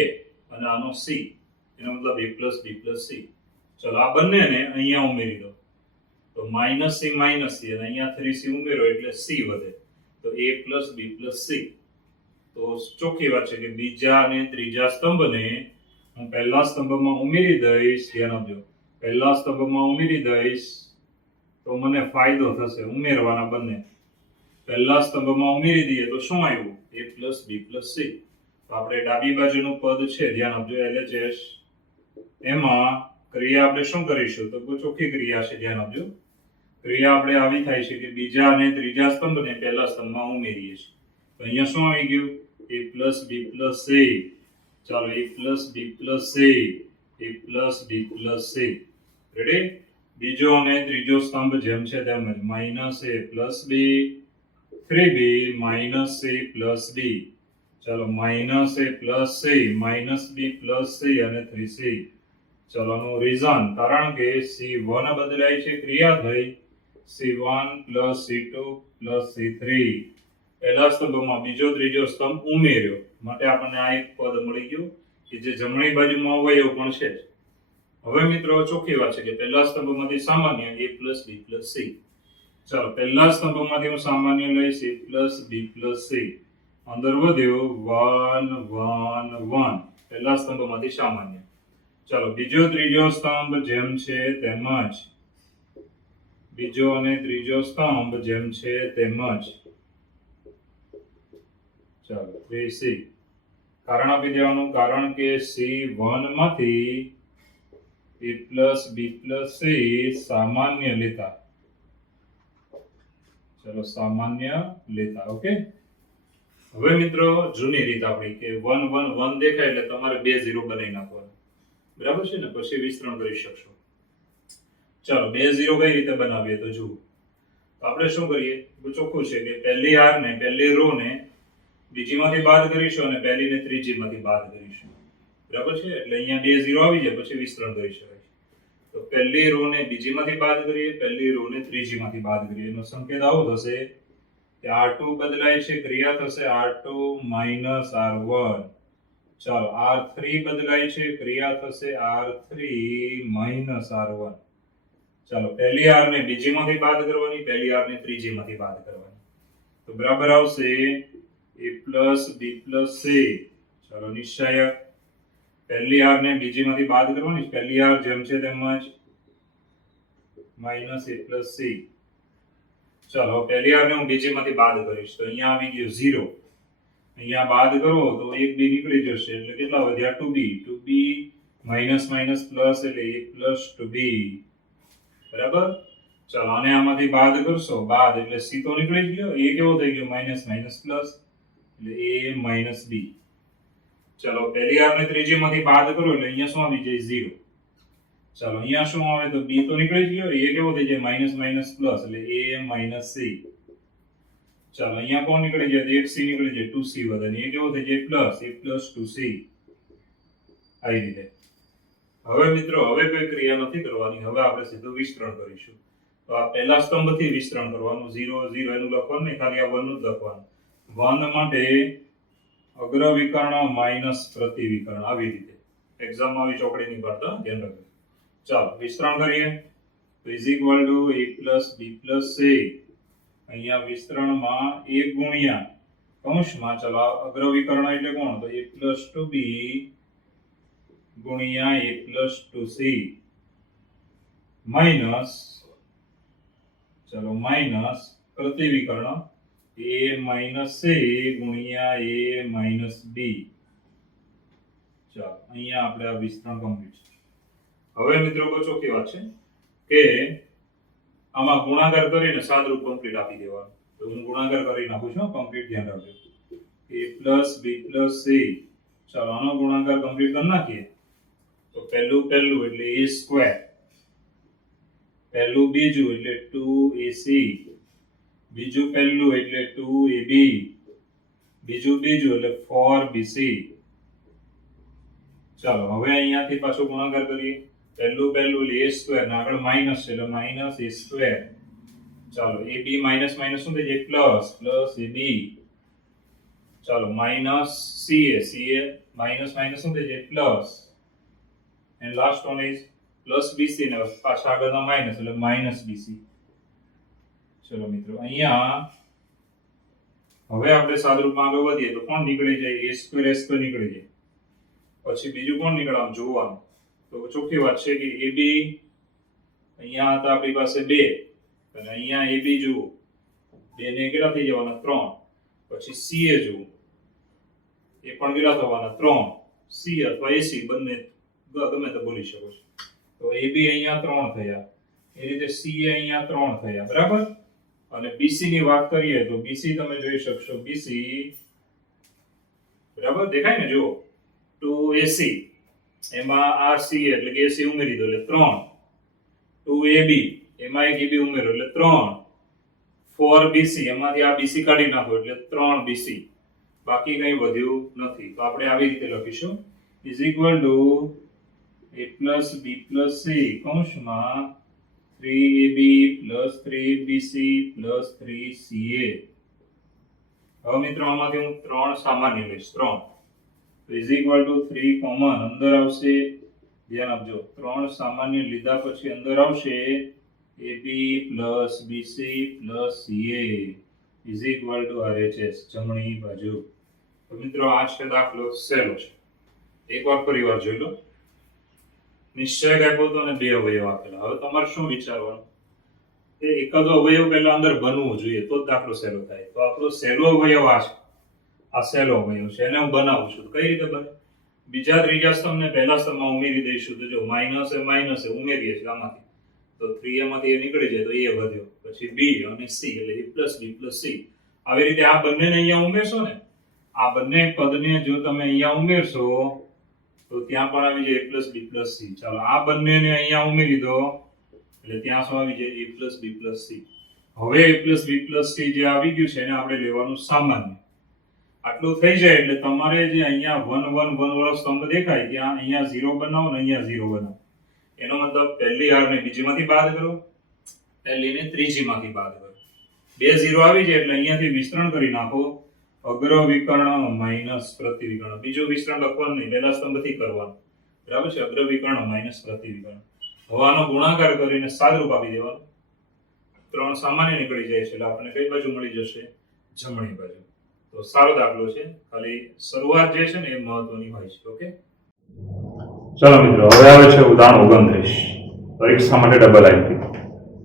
અને આનો c, એનો મતલબ a plus b plus c. ચાલો આ બંનેને અહીંયા ઉમેરી દો તો માઇનસ c અને અહીંયા 3c ઉમેરો એટલે c વધે તો a plus b plus c. તો ચોખ્ખી વાત છે કે બીજા અને ત્રીજા સ્તંભને હું પહેલા સ્તંભમાં ઉમેરી દઈશ. ધ્યાન આપજો, પહેલા સ્તંભમાં ઉમેરી દઈશ તો મને ફાયદો થશે ઉમેરવાના. બંને પહેલા સ્તંભમાં ઉમેરી દઈએ તો શું આવ્યું? a plus b plus c. તો આપણે ડાબી બાજુનું પદ છે, ધ્યાન આપજો, LHS, એમાં ક્રિયા આપણે શું કરીશું? તો ચોખ્ખી ક્રિયા છે, ધ્યાન આપજો. ક્રિયા આપણે આવી થાય છે કે બીજા અને ત્રીજા સ્તંભને પહેલા સ્તંભમાં ઉમેરીએ છીએ. તો અહીંયા શું આવી ગયું? a plus b plus c. ચાલો a plus b plus c, a plus b plus c. Ready? બીજો અને ત્રીજો સ્તંભ જેમ છે તેમ જ, minus a plus b, 3b minus c plus d. ચાલો minus a plus c, minus b plus c અને 3c. ચાલો નું રીઝન, કારણ કે c1 બદલાય છે, ક્રિયા થઈ c1 plus c2 plus c3. પહેલા સ્તંભમાં બીજો ત્રીજો સ્તંભ ઉમેર્યો માટે આપણને આ એક પદ મળી ગયું કે જે જમણી બાજુમાં અવયવ પણ છે. હવે મિત્રો ચોખ્ખી વાત છે કે પહેલા સ્તંભમાંથી સામાન્ય a plus b plus c. ચાલો પહેલા સ્તંભમાંથી હું સામાન્ય લઈશ a plus b plus c. અંદર વધ્યો 1 1 1, પહેલા સ્તંભમાંથી સામાન્ય. ચાલો બીજો ત્રીજો સ્તંભ જેમ છે તેમ જ, બીજો અને ત્રીજો સ્તંભ જેમ છે તેમ જ. ચાલો 3c. કારણ આપી દેવાનું, કારણ કે c1 માંથી a plus b plus c સામાન્ય લેતા. ચલો સામાન્ય લેતા. ઓકે, હવે મિત્રો જૂની રીત આપણી કે 1 1 1 દેખાય એટલે તમારે 2 0 બનાવી નાખવાનું, બરાબર છે ને? પછી વિસ્તરણ કરી શકશો. ચાલો 2 0 કઈ રીતે બનાવીએ તો જુઓ. તો આપણે શું કરીએ? ચોખ્ખું છે કે પહેલી આર ને પહેલી રો ને બીજીમાંથી બાદ કરીશું અને પહેલી ને ત્રીજીમાંથી બાદ કરીશું, બરાબર છે? એટલે અહીંયા 2 0 આવી જાય પછી વિસ્તરણ કરી શકાય. તો પહેલી રો ને બીજીમાંથી બાદ કરીએ, પહેલી રો ને ત્રીજીમાંથી બાદ કરીએ. એનો સંકેત આવો થશે કે R2 બદલાય છે, ક્રિયા થશે R2 R1. ચાલો R3 બદલાય છે, ક્રિયા થશે R3 R1. ચાલો પહેલી R ને બીજીમાંથી બાદ કરવાની, પહેલી R ને ત્રીજીમાંથી બાદ કરવાની. તો બરાબર આવશે A plus B plus C. ચાલો નિશ્ચયક પહેલી R ને બીજીમાંથી બાદ કરવાની, પહેલી R જેમ છે તેમ જ minus A plus C. ચાલો પહેલી R ને હું બીજીમાંથી બાદ કરીશ તો અહીંયા આવી ગયું 0. અહીંયા બાદ કરો તો 1 b નીકળી જશે એટલે કેટલા વધ્યા 2b. 2b minus minus plus એટલે a plus 2b. બરાબર. ચાલો આને આમાંથી બાદ કરશો, બાદ એટલે c તો નીકળી જ ગયો, a કેવો થઈ ગયો માઈનસ માઈનસ પ્લસ એટલે a minus b. ચાલો પહેલી R ને ત્રીજીમાંથી બાદ કરો એટલે અહીંયા શું આવી જાય 0. ચાલો અહીંયા શું આવે તો b તો નીકળી જ ગયો, a કેવો થઈ જાય માઈનસ માઈનસ પ્લસ એટલે a minus c. ચાલો અહીંયા કોણ નીકળી જાય, એક c નીકળી જાય, 2c વધે ને એ કેવો થઈ જાય પ્લસ a plus 2c. આવી રીતે. હવે મિત્રો હવે કોઈ ક્રિયા નથી કરવાની, હવે આપણે સીધું વિસ્તરણ કરીશું. તો આ પહેલા સ્તંભથી વિસ્તરણ કરવાનું, 0 0 એનું લખવાનું નહીં, ખાલી આ 1 નું જ લખવાનું. 1 માટે અગ્ર વિકર્ણ માઈનસ પ્રતિવિકર્ણ આવી રીતે. એક્ઝામમાં આવી ચોકડી નહીં પાડતા, ધ્યાન રાખજો. ચાલો વિસ્તરણ કરીએ તો is equal two a plus b plus c. અહીંયા વિસ્તરણમાં 1 ગુણ્યા કૌંસમાં ચાલો અગ્ર વિકર્ણ એટલે કોણ તો a plus 2b ગુણ્યા a plus 2c માઈનસ ચાલો માઈનસ પ્રતિવિકર્ણ a minus c ગુણ્યા a minus b. ચાલો અહીંયા આપણે આ વિસ્તરણ કમ્પ્લીટ છે. હવે મિત્રો બહુ ચોખ્ખી વાત છે કે આમાં ગુણાકાર કરીને સાદરૂપ કમ્પ્લીટ આપી દેવાનું. તો હું ગુણાકાર કરી નાખું છું, કમ્પ્લીટ ધ્યાન રાખજો. a plus b plus c. ચાલો આનો ગુણાકાર કમ્પ્લીટ કરી નાખીએ તો પહેલું એટલે a સ્ક્વેર, પહેલું બીજું એટલે 2ac, બીજું પહેલું એટલે 2ab, બીજું એટલે 4bc. ચાલો હવે અહીંયાથી પાછો ગુણાકાર કરીએ. પહેલું એટલે a સ્ક્વેર ને આગળ માઈનસ છે એટલે માઈનસ a સ્ક્વેર. ચાલો ab માઈનસ માઈનસ શું થઈ જાય પ્લસ પ્લસ ab. ચાલો માઈનસ ca માઈનસ માઈનસ શું થઈ જાય plus. And last one is plus bc ને પાછા આગળના માઈનસ એટલે માઈનસ bc. ચલો મિત્રો અહીંયા હવે આપણે સાદરૂપમાં આગળ વધીએ તો કોણ નીકળી જાય a સ્ક્વેર નીકળી જાય. પછી બીજું કોણ નીકળે આમ જોવાનું. તો ચોખ્ખી વાત છે કે ab અહીંયા હતા આપણી પાસે 2 અને અહીંયા ab જુઓ 2 ને કેટલા થઈ જવાના 3. પછી ca જુઓ એ પણ કેટલા થવાના 3. c અથવા ac બંને ગમે તે બોલી શકો છો. તો ab અહીંયા 3 થયા, એ રીતે ca અહીંયા 3 થયા. બરાબર. અને bc ની વાત કરીએ તો bc તમે જોઈ શકશો, bc બરાબર દેખાય ને જુઓ 2ac એમાં rc એટલે કે ac ઉમેરી દો એટલે 3. 2ab એમાં એક ab ઉમેરો એટલે 3. 4bc એમાંથી આ bc કાઢી નાખો એટલે 3bc. બાકી કંઈ વધ્યું નથી. તો આપણે આવી રીતે લખીશું is equal two a plus b plus c કૌંસમાં 3ab plus 3bc plus 3ca. હવે મિત્રો આમાંથી હું 3 સામાન્ય લઈશ. 3 તો ઇઝ ઇક્વલ ટુ 3 કોમન અંદર આવશે. ધ્યાન આપજો 3 સામાન્ય લીધા પછી અંદર આવશે ab plus bc plus ca is equal two RHS જમણી બાજુ. તો મિત્રો આ છે દાખલો સહેલો છે. એકવાર ફરીવાર જોઈ લો. નિશ્ચયક આપ્યો તો અને 2 અવયવ આપેલા. હવે તમારે શું વિચારવાનું કે એકાદો અવયવ પહેલા અંદર બનવું જોઈએ તો જ દાખલો સહેલો થાય. તો આપણો સહેલો અવયવ આ છે, આ સહેલો અવયવ છે, એને હું બનાવું છું. કઈ રીતે બને? બીજા ત્રીજા સ્તંભને પહેલા સ્તંભમાં ઉમેરી દઈશું તો જો માઈનસ એ ઉમેરીએ છીએ આમાંથી તો 3a માંથી એ નીકળી જાય તો a વધ્યો, પછી b અને c એટલે a plus b plus c. આવી રીતે આ બંનેને અહીંયા ઉમેરશો ને, આ બંને પદને જો તમે અહીંયા ઉમેરશો તો ત્યાં પણ આવી જાય a plus b plus c. ચાલો આ બંનેને અહીંયા ઉમેરી દો એટલે ત્યાં શું આવી જાય a plus b plus c. હવે a plus b plus c જે આવી ગયું છે એને આપણે લેવાનું સામાન્ય. આટલું થઈ જાય એટલે તમારે જે અહીંયા 1 1 1 વાળો સ્તંભ દેખાય ત્યાં અહીંયા 0 બનાવો ને અહીંયા 0 બનાવો. એનો મતલબ પહેલી r ને બીજીમાંથી બાદ કરો, પહેલી ને ત્રીજીમાંથી બાદ કરો. બે 0 આવી જાય એટલે અહીંયાથી વિસ્તરણ કરી નાખો. અગ્ર વિકર્ણ માઈનસ પ્રતિવિકર્ણ. બીજું વિસ્તરણ લખવાનું નહીં, પહેલા સ્તંભથી કરવાનું. બરાબર છે? અગ્ર વિકર્ણ માઈનસ પ્રતિવિકર્ણ. હવે આનો ગુણાકાર કરીને સાદરૂપ આપી દેવાનું. 3 સામાન્ય નીકળી જાય છે એટલે આપણને કઈ બાજુ મળી જશે? જમણી બાજુ. તો સારો દાખલો છે, ખાલી શરૂઆત જે છે ને એ મહત્વની હોય છે. ઓકે, ચાલો મિત્રો, હવે આવે છે ઉદાહરણ 29. પરીક્ષા માટે ડબલ આઈપી.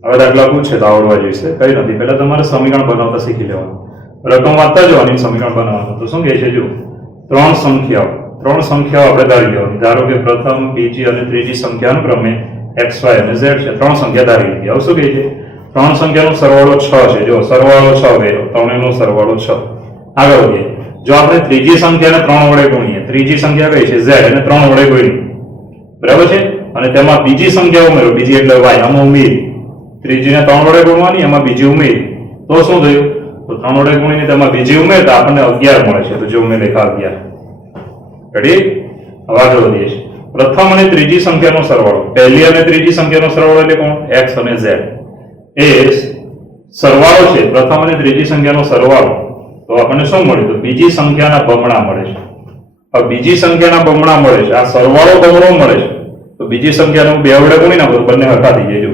હવે દાખલા પૂછે તો આવડવા જોઈશે, કઈ નથી. પહેલા તમારે સમીકરણ બનાવતા શીખી લેવાનું. રકમ વાંચતા જવાની, સમીકરણ બનાવવાનું. તો શું કહે છે? જો 3 સંખ્યાઓ આપણે ધારી લેવાની. ધારો કે પ્રથમ, બીજી અને ત્રીજી સંખ્યા ક્રમે x, y અને z છે. 3 સંખ્યા ધારી લીધી. હવે શું કહે છે? 3 સંખ્યાનો સરવાળો 6 છે. જો સરવાળો 6 ગયો, ત્રણેયનો સરવાળો 6. આગળ વધીએ. જો આપણે ત્રીજી સંખ્યાને 3 વડે ગુણીએ, ત્રીજી સંખ્યા કઈ છે? z, અને 3 વડે ગુણીએ, બરાબર છે? અને તેમાં બીજી સંખ્યા ઉમેરો, બીજી એટલે y, આમાં ઉમેરી. ત્રીજીને 3 વડે ગુણવાની, એમાં બીજી ઉમેરી. તો શું થયું? તો 3 વડે ગુણીને તેમાં બીજી ઉમેરતા આપણને 11 મળે છે. તો જો ઉમેર લેખા 11. રેડી? હવે આગળ વધીએ છીએ. પ્રથમ અને ત્રીજી સંખ્યાનો સરવાળો. પહેલી અને ત્રીજી સંખ્યાનો સરવાળો એટલે કોણ? x અને z. એ સરવાળો છે, પ્રથમ અને ત્રીજી સંખ્યાનો સરવાળો. તો આપણને શું મળ્યું? તો બીજી સંખ્યાના બમણા મળે છે. હવે બીજી સંખ્યાના બમણા મળે છે, આ સરવાળો બમણો મળે છે. તો બીજી સંખ્યાને 2 વડે ગુણી નાખો તો બંને હરખા થઈ જાય. જો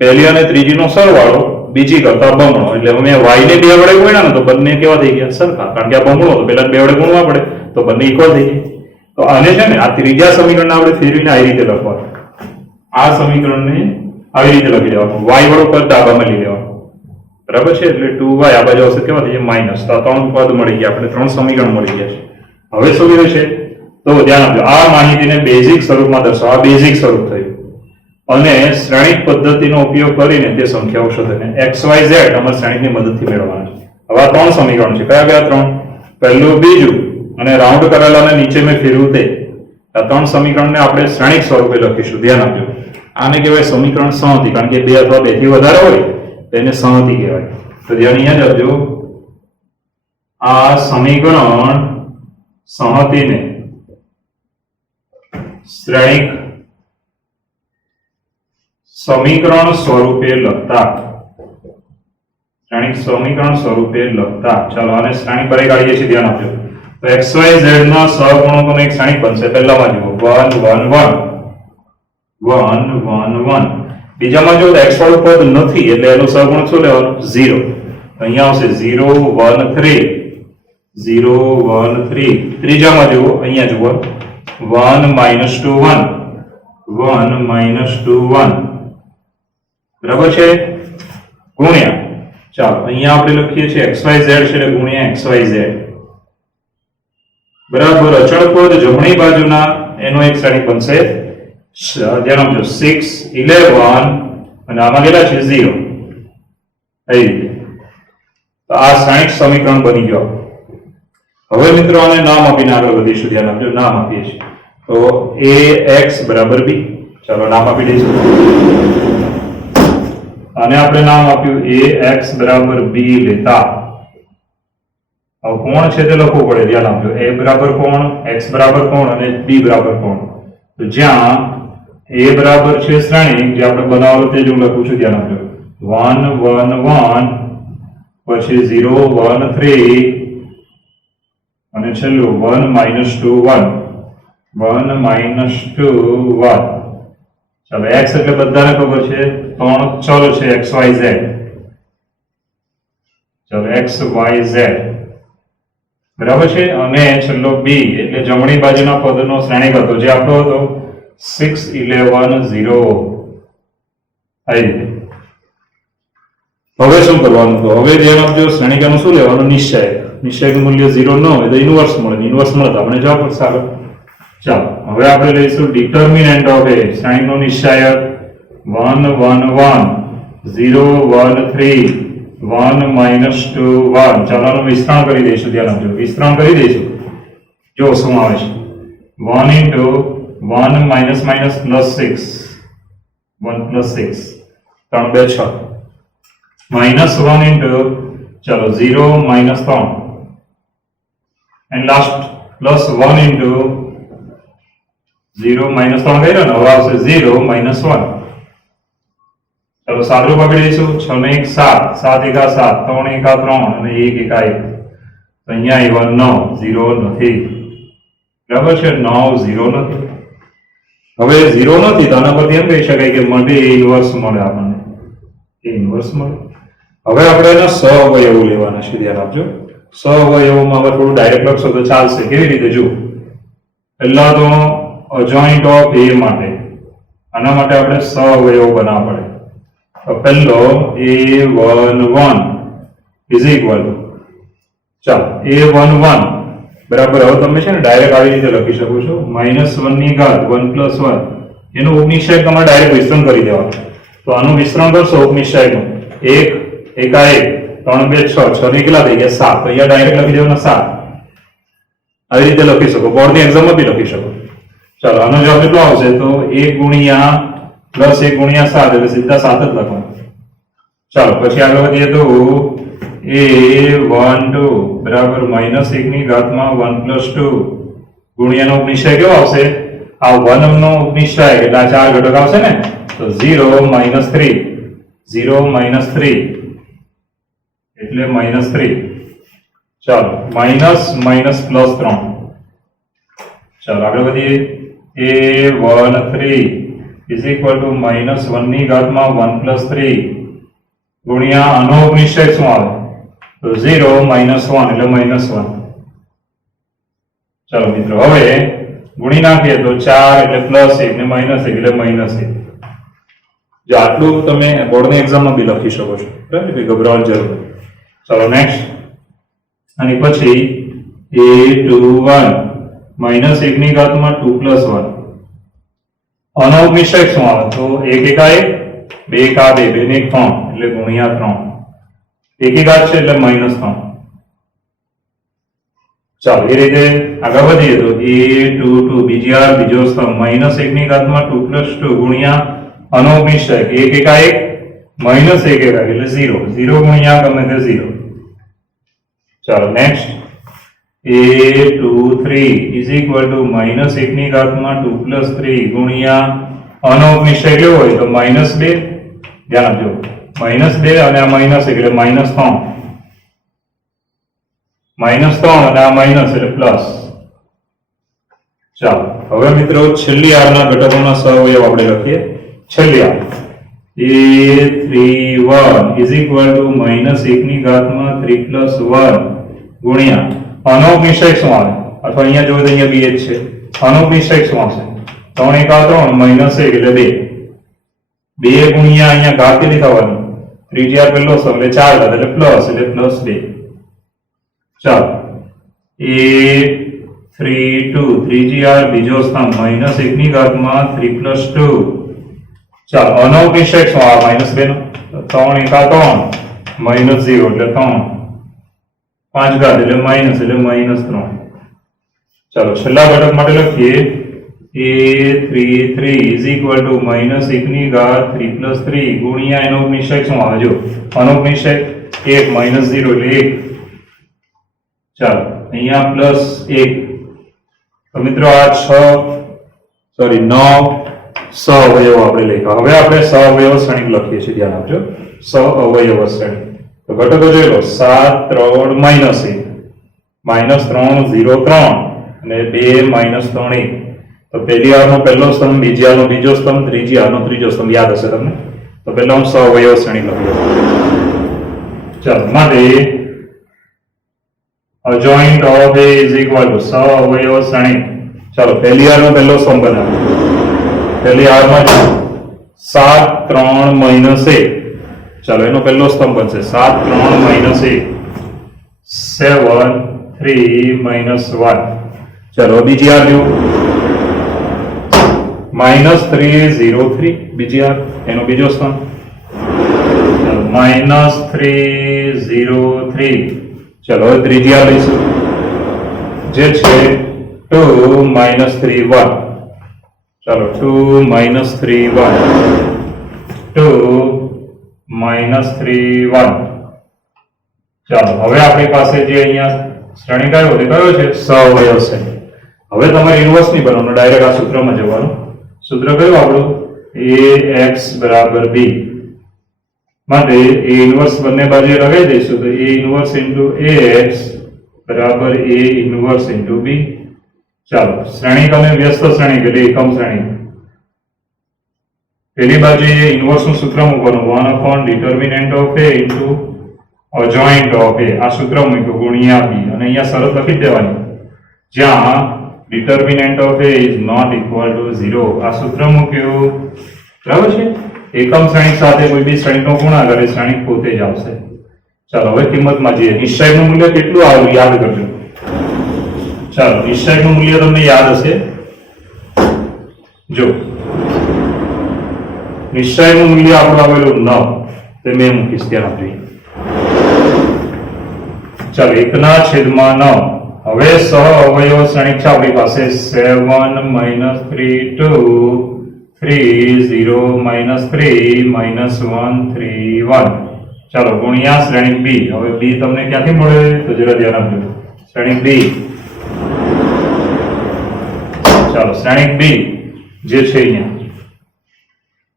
પહેલી અને ત્રીજીનો સરવાળો બીજી કરતા બમણો, એટલે અમે y ને 2 વડે ગુણ્યા ને તો બંને કેવા થઈ ગયા? સરખા. કારણ કે આ બમણો તો પેલા 2 વડે ગુણવા પડે, તો બંને ઇક્વલ થઈ ગયા. તો આને છે ને, આ ત્રીજા સમીકરણને આપણે ફેરવીને આવી રીતે લખવાનું. આ સમીકરણને આવી રીતે લખી દેવાનું. y વાળો પદ ડાબામાં લઈ લેવાનું. બરાબર છે? એટલે 2y આ બાજુ આવશે, કેવા થઈ જાય? માઇનસ. તો આ 3 પદ મળી ગયા, આપણે 3 સમીકરણ મળી ગયા છે. હવે શું કહ્યું છે? તો ધ્યાન આપજો, આ માહિતીને બેઝિક સ્વરૂપમાં દર્શાવો. આ બેઝિક સ્વરૂપ થયું. અને શ્રેણિક પદ્ધતિનો ઉપયોગ કરીને તે સંખ્યાઓ શોધીને x, y, z અમારે શ્રેણિકની મદદથી મેળવવાના છે. હવે આ 3 સમીકરણ છે. કયા કયા 3? પહેલું, બીજું અને રાઉન્ડ કરેલા અને નીચે મેં ફેરવ્યું તે. આ 3 સમીકરણને આપણે શ્રેણિક સ્વરૂપે લખીશું. ધ્યાન આપજો. આને કહેવાય સમીકરણ સંહતિ, કારણ કે 2 અથવા 2 થી વધારે હોય તો એને સંહતિ કહેવાય. તો ધ્યાન અહીંયા જ આપજો. આ સમીકરણ સંહતિને શ્રેણિક સમીકરણ સ્વરૂપે લખતા, શ્રેણિક સમીકરણ સ્વરૂપે લખતા. ચાલો આને શ્રેણિક બરાબર કાઢીએ છીએ. ધ્યાન આપજો. તો x, y, z ના સહગુણકોનો એક શ્રેણિક બનશે. પહેલામાં જુઓ 1 1 1 1 1 1. બીજામાં જો x વાળું પદ નથી એટલે એનું સહગુણક શું લેવાનું? 0. અહીંયા આવશે 0 1 3 0 1 3. ત્રીજામાં જુઓ, અહીંયા જુઓ 1 2 1 1 2 1. બરાબર છે? ગુણ્યા, ચાલો અહીંયા આપણે લખીએ છીએ xyz છે એટલે ગુણ્યા xyz. બરાબર. અચળ પદ જમણી બાજુના એનો એક શ્રેણિક બનશે. ધ્યાન આપજો 6 11 અને આમાં કેટલા છે? 0. એ રીતે તો આ શ્રેણિક સમીકરણ બની ગયો. હવે મિત્રો આને નામ આપીને આગળ વધીશું. ધ્યાન આપજો, નામ આપીએ છીએ. તો ax બરાબર b. ચાલો નામ આપી દઈશું. અને આપણે નામ આપ્યું ax બરાબર b લેતા. હવે કોણ છે તે લખવું પડે. ધ્યાન આપજો. a બરાબર કોણ, x બરાબર કોણ અને b બરાબર કોણ. તો જ્યાં a બરાબર છે શ્રેણિક, જે આપણે બનાવેલો તે જ હું લખું છું. ધ્યાન આપજો. 1 1 1 પછી 0 1 3 અને છેલ્લું 1 2 1 1 2 1. ચાલો x એટલે બધાને ખબર છે, 3 ચલ છે x y z. ચાલો x y z બરાબર છે. અને છેલ્લો b એટલે જમણી બાજુના પદનો શ્રેણિક હતો, જે આપણો હતો 6 11 0. આવી રીતે. હવે શું કરવાનું? તો હવે જેમ આપજો શ્રેણિકાનું શું લેવાનું? નિશ્ચયક. નિશ્ચયકનું મૂલ્ય 0 ન હોય તો ઇન્વર્સ મળે. ઇન્વર્સ મળે તો આપણે જવાબ પડશે આગળ. ચાલો હવે આપણે લઈશું ડિટર્મિનન્ટ ઓફ a. શ્રેણિકનો નિશ્ચયક 1 1 1 0 1 3 1 2 1. ચાલો આનું વિસ્તરણ કરી દઈશું. ધ્યાન આપજો, વિસ્તરણ કરી દઈશું. જો શું આવે છે? 1 into 1 minus minus plus 6 1 plus 6 3 2 6 minus 1 into चलो 0 minus 3 and last plus 1 into 0 minus 3 કર્યો ને, હવે આવશે 0 માઇનસ 1. ચાલો સાદું પકડી દઈશું. 6 ને 1 7, 7 એકા 7, 3 એકા 3 અને 1 એકા 1. તો અહીંયા આવ્યા 9, 0 નથી. બરાબર છે, 9 0 નથી. હવે 0 નથી તો આના પરથી એમ કહી શકાય કે મળે ઇન્વર્સ મળે આપણને, એ ઇન્વર્સ મળે. હવે આપણે એના સહઅવયવો લેવાના છે, ધ્યાન આપજો. સહઅવયવોમાં હવે થોડું ડાયરેક્ટ લખશો તો ચાલશે. કેવી રીતે? જુઓ, પહેલા તો અજોઇન્ટ ઓફ એ માટે, આના માટે આપણે સહઅવયવો બનાવવા પડે. તો પહેલો a11 ઇઝ ઇક્વલ ટુ, ચાલો a11 બરાબર. હવે તમે છે ને ડાયરેક્ટ આવી રીતે લખી શકો છો, -1 ની ઘાત 1 + 1, એનું 19 તમારે ડાયરેક્ટ વિસ્તરણ કરી દેવાનું. તો આનું વિસ્તરણ કરશો 19 નું, 1 એકા 1, 3 2 6, 6 ને કેટલા થઈ ગયા 7. તો અહીંયા ડાયરેક્ટ લખી દેવાના 7. આવી રીતે લખી શકો, બોર્ડની એક્ઝામમાં બી લખી શકો. ચાલો આનો જવાબ કેટલો આવશે? તો 1 ગુણ્યા પ્લસ 1 ગુણ્યા 7, એટલે સીધા 7 જ લખવાનું. ચાલો પછી આગળ વધીએ તો a12 બરાબર -1 ની ઘાતમાં 1 + 2 ગુણ્યાનો 19 કેવો આવશે? આ 1 નો 19 એટલે આ 4 ઘટક આવશે ને, તો 0 - 3, 0 - 3 એટલે -3. ચાલો માઇનસ પ્લસ 3. ચાલો આગળ વધીએ. a13 ઇઝ ઇક્વલ ટુ -1 ની ઘાતમાં 1 + 3 ગુણ્યા આનો 19 શું આવે? તો 0 - 1 એટલે -1. ચાલો મિત્રો હવે ગુણી નાખીએ તો 4 એટલે +1 ને -1 એટલે -1. જો આટલું તમે બોર્ડની એક્ઝામમાં બી લખી શકો છો, બરાબર, કે ગભરાવાની જરૂર નથી. ચાલો નેક્સ્ટ. અને પછી a21 -1 ની ઘાતમાં 2 + 1, આનો 19 શું આવે? તો 1 એકા 1, 2 એકા 2, 2 ને 3 એટલે ગુણ્યા 3, એકી ઘાત છે એટલે -3. ચાલો એ રીતે આગળ વધીએ તો a22 બીજો સ્તંભ -1 ની ઘાતમાં 2 + 2 ગુણ્યા આનો 19 1 એકા 1, -1 એકા એટલે 0, 0 ગુણ્યા ગમે તે 0. ચાલો next. a23 is equal two -1 ની ઘાતમાં 2 + 3 ગુણ્યા આનો 19 કેવો હોય? તો -2. ધ્યાન આપજો, -2 અને આ માઇનસ એટલે -3, -3 અને આ માઇનસ એટલે પ્લસ. ચાલો હવે મિત્રો છેલ્લી આરના ઘટકોના સહઅવયવ આપણે લખીએ. છેલ્લી R a31 is equal two -1 ની ઘાતમાં 3 + 1 ગુણ્યા આનો 19 શું આવે? અથવા અહીંયા જો તો અહીંયા બી છે, આનો 19 શું આવશે? 3 એકા 3 -1 એટલે 2. 2 ગુણ્યા અહીંયા ઘાત કેટલી થવાની? ત્રીજી આર પહેલો સ્તંભ એટલે 4 ઘાત એટલે +2. ચાલો a32 ત્રીજી આર બીજો સ્તંભ -1 ની ઘાતમાં 3 + 2. ચાલો આનો 19 શું આવે? -2 નો, 3 એકા 3 -0 એટલે 3, 5 ઘાત એટલે -3. ચાલો છેલ્લા ઘટક માટે લખીએ. a33 ઇઝ ઇક્વલ ટુ -1 ની ઘાત 3 + 3 ગુણ્યા એનો 19 શું આવે? જો આનો 19 1 -0 એટલે 1. ચાલો અહીંયા +1. તો મિત્રો આ 9 સહઅવયવો આપણે લખ્યા. હવે આપણે સહઅવયવ શ્રેણી લખીએ છીએ, ધ્યાન આપજો. સહઅવયવ શ્રેણી તો ઘટકો જોઈ લો. 7 3 -1 -3 0 3 અને 2 -3 1. તો પહેલી આરનો પહેલો સ્તંભ, બીજી આરનો બીજો સ્તંભ, ત્રીજી આરનો ત્રીજો સ્તંભ યાદ હશે તમને. તો પહેલા હું સહઅવયવ શ્રેણી લખી દઉં. ચાલો માટે adjoint of A is equal to સહઅવયવ શ્રેણી. ચાલો પહેલી આરનો પહેલો સ્તંભ બનાવો. પહેલી આરમાં 7 3 -1. ચાલો એનો પહેલો સ્તંભ બનશે 7 3 -1, 7 3 -1. ચાલો બીજી આર લ્યો, -3 0 3 બીજી આર, એનો બીજો સ્તંભ. -3 0 3. ચાલો હવે ત્રીજી આર લઈશું જે છે 2 -3 1. ચાલો 2 -3 1, 2 -3 1. ચાલો હવે આપણી પાસે જે અહીંયા શ્રેણી કયો છે? સહઅવયવ શ્રેણી. હવે તમારે ઇન્વર્સ નહીં બનાવવાનું, ડાયરેક્ટ આ સૂત્રમાં જવાનું. સૂત્ર કયું આપણું? ax બરાબર b. માટે a ઇન્વર્સ બંને બાજુએ લગાવી દઈશું તો a ઇન્વર્સ ઇન્ટુ ax બરાબર a ઇન્વર્સ ઇન્ટુ b. ચાલો શ્રેણિક અને વ્યસ્ત શ્રેણિક એટલે એકમ શ્રેણિક. પેલી બાજુએ ઇન્વર્સ નું સૂત્ર મૂકવાનું 1 upon determinant of a into adjoint of a. આ સૂત્ર મૂક્યું ગુણ્યા b અને અહીંયા શરત લખી દેવાની જ્યાં determinant of a is not equal to 0. આ સૂત્ર મૂક્યું, બરાબર છે. એકમ શ્રેણિક સાથે કોઈ બી શ્રેણિકનો ગુણાકાર એ શ્રેણિક પોતે જ આવશે. ચાલો હવે કિંમતમાં જઈએ. નિશ્ચયનું મૂલ્ય કેટલું આવ્યું યાદ કરજો. ચાલો નિશ્ચયનું મૂલ્ય તમને યાદ હશે. જો નિશ્ચયનું મૂલ્ય આપણું આવેલું 9, તે મેં મૂકીશ, ધ્યાન આપજો. ચાલો 1/9. હવે સહ અવયવ શ્રેણિક છે આપણી પાસે 7 - 3 2 3 0 - 3 -1 3 1. ચાલો ગુણ્યા શ્રેણિક b. હવે b તમને ક્યાંથી મળે તો જરા ધ્યાન આપજો. શ્રેણિક b. ચાલો શ્રેણિક b જે છે અહીંયા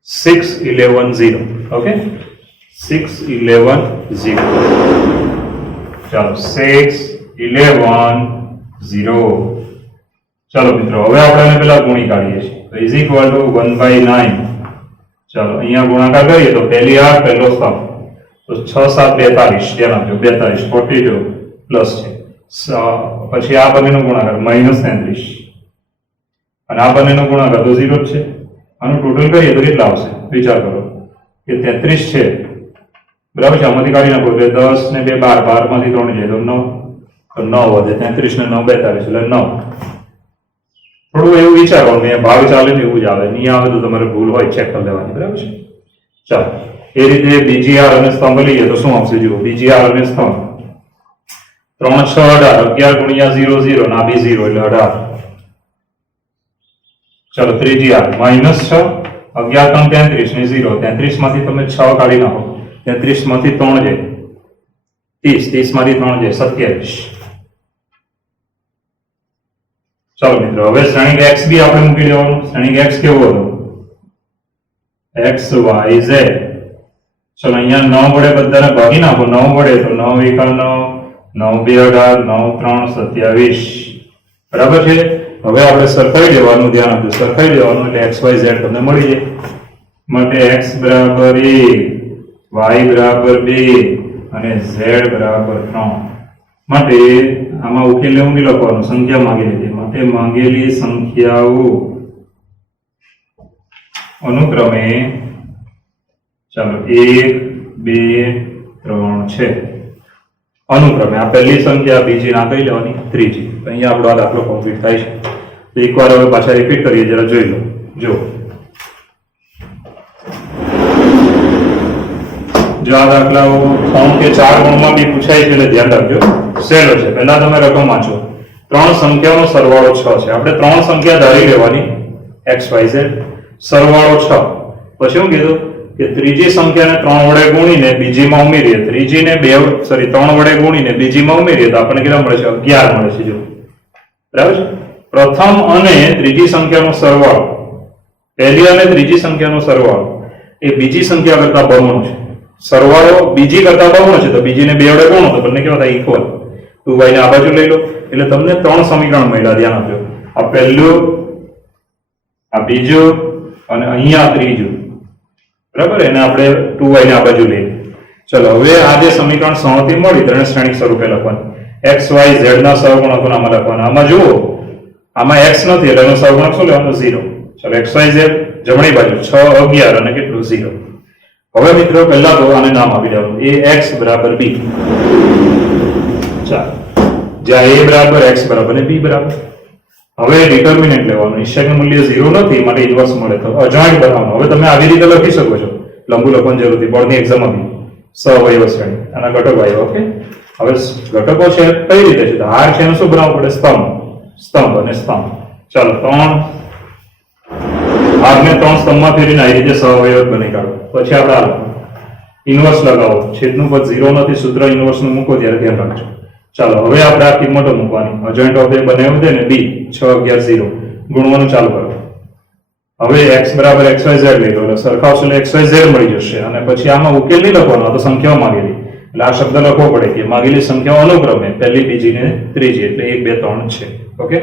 6 11 0. ઓકે 6 11 0. ચાલો 6 11 0. ચાલો મિત્રો હવે આપણે પેલા ગુણી કાઢીએ છીએ તો ઇઝ ઇક્વલ ટુ 1/9. ચાલો અહીંયા ગુણાકાર કરીએ તો પહેલી આર પહેલો સ્તંભ તો 6 7 42. ધ્યાન આપજો 42 42 પ્લસ છે. પછી આ બંનેનો ગુણાકાર -33 અને આ બંનેનો ગુણાકાર તો 0 જ છે. આનું ટોટલ કરીએ તો કેટલા આવશે વિચાર કરો કે 33 છે, બરાબર છે. આમાંથી કાઢી નાખો એટલે 10 ને 2 12, 12 માંથી 3 જાય તો 9, તો 9 વધે. 33 ને 9 42 એટલે 9. થોડું એવું વિચારવાનું, મેં ભાગ ચાલે ને એવું જ આવે, નહીં આવે તો તમારે ભૂલ હોય ચેક કરી લેવાની, બરાબર છે. ચાલો એ રીતે બીજી આર અને સ્તંભ લઈએ તો શું આવશે જુઓ. બીજી આર અને સ્તંભ 3 6 18 11 ગુણ્યા 0 0 ના બી 0 એટલે 18. ચાલો ત્રીજી આર -6 11 3 33 ને 0. 33 માંથી તમે 6 કાઢી નાખો, 33 માંથી 3 જાય 30, 30 માંથી 3 જાય 27. ચાલો મિત્રો હવે શ્રેણિક x બી આપણે મૂકી દેવાનું. શ્રેણિક x કેવો હતો? x y z. ચલો અહીંયા 9 વડે બધાને ભાગી નાખો. 9 વડે તો 9 1 9 9 2 18 9 3 27. બરાબર છે. હવે આપણે સરખાઈ દેવાનું, ધ્યાન આપજો સરખાઈ દેવાનું એટલે x y z તમને મળી જાય. માટે x બરાબર 1, y બરાબર 2 અને z બરાબર 3. માટે આમાં ઉકેલ એવું નહીં લખવાનું, સંખ્યા માંગી લીધી. માટે માંગેલી સંખ્યાઓ અનુક્રમે ચાલો 1 2 3 છે. અનુક્રમે આ પહેલી સંખ્યા, બીજી ના કહી લેવાની, ત્રીજી. અહીંયા આપણો આ દાખલો કમ્પ્લીટ થાય છે. તો એકવાર હવે પાછા રિપીટ કરીએ, જરા જોઈ લો. જો આ દાખલાઓ 3 કે 4 ગુણમાં બી પૂછાય છે એટલે ધ્યાન રાખજો, સહેલો છે. પહેલા તમે રકમ વાંચો. 3 સંખ્યાનો સરવાળો 6 છે. આપણે 3 સંખ્યા ધારી લેવાની x y z, સરવાળો 6. પછી શું કીધું કે ત્રીજી સંખ્યાને 3 વડે ગુણીને બીજીમાં ઉમેરીએ, ત્રીજીને 3 વડે ગુણીને બીજીમાં ઉમેરીએ તો આપણને કેટલા મળે છે? 11 મળે છે. જો બરાબર છે. પ્રથમ અને ત્રીજી સંખ્યાનો સરવાળો, પહેલી અને ત્રીજી સંખ્યાનો સરવાળો એ બીજી સંખ્યા કરતા બમણો છે. સરવાળો બીજી કરતા બમણો છે તો બીજીને 2 વડે ગુણો તો બંને કેવા થાય? ઇક્વલ. 2y ને આ બાજુ લઈ લો એટલે તમને 3 સમીકરણ મળ્યા. ધ્યાન આપજો. આ પહેલું, આ બીજું અને અહીંયા ત્રીજું. બરાબર. એને આપણે 2y ને આ બાજુ લઈએ. ચલો હવે આ જે સમીકરણ સમથી મળી તેને શ્રેણિક સ્વરૂપે લખવાનું. x y z ના સહગુણકો આમાં લખવાના. આમાં જુઓ આમાં x નથી એટલે એનો સહગુણક શું લેવાનો? 0. ચલો x y z જમણી બાજુ 6 11 અને કેટલું? 0. હવે મિત્રો પહેલા તો આને નામ આપી દેવાનું ax બરાબર b. ચાલો જ્યાં a બરાબર x બરાબર અને b બરાબર. હવે ડિટર્મિનન્ટ લેવાનું. નિશ્ચયનું મૂલ્ય 0 નથી માટે ઇન્વર્સ મળે તો અજાણ બનાવવાનું. હવે તમે આવી રીતે લખી શકો છો, લંબુ લખવાની જરૂર નથી. બોર્ડની એક્ઝામ હતી સહવયવ શ્રેણી, આના ઘટકો આવ્યા. ઓકે હવે ઘટકો છે કઈ રીતે છે? હાર છે એનું શું બનાવવું પડે? સ્તંભ, સ્તંભ અને સ્તંભ. ચાલો 3 હારને 3 સ્તંભમાં ફેરીને આવી રીતે સહવયવ બની કાઢો. પછી આપણે ઇન્વર્સ લગાવો. છેદનું પદ 0 નથી, સૂત્ર ઇન્વર્સનું મૂકો ત્યારે ધ્યાન રાખજો. ચાલો હવે આપણે આ કિંમતો મૂકવાની અજોઈન્ટ ઓફ એ બનાવ્યું છે ને બી 6 11 0 ગુણવાનું ચાલુ કરો. હવે x બરાબર xyz લઈ લો એટલે સરખાવશો એટલે xyz મળી જશે અને પછી આમાં ઉકેલ નહીં લખવાનો, આ તો સંખ્યાઓ માંગેલી એટલે આ શબ્દ લખવો પડે કે માંગેલી સંખ્યાઓ અનુક્રમે પહેલી બીજી ને ત્રીજી એટલે 1 2 3 છે. ઓકે.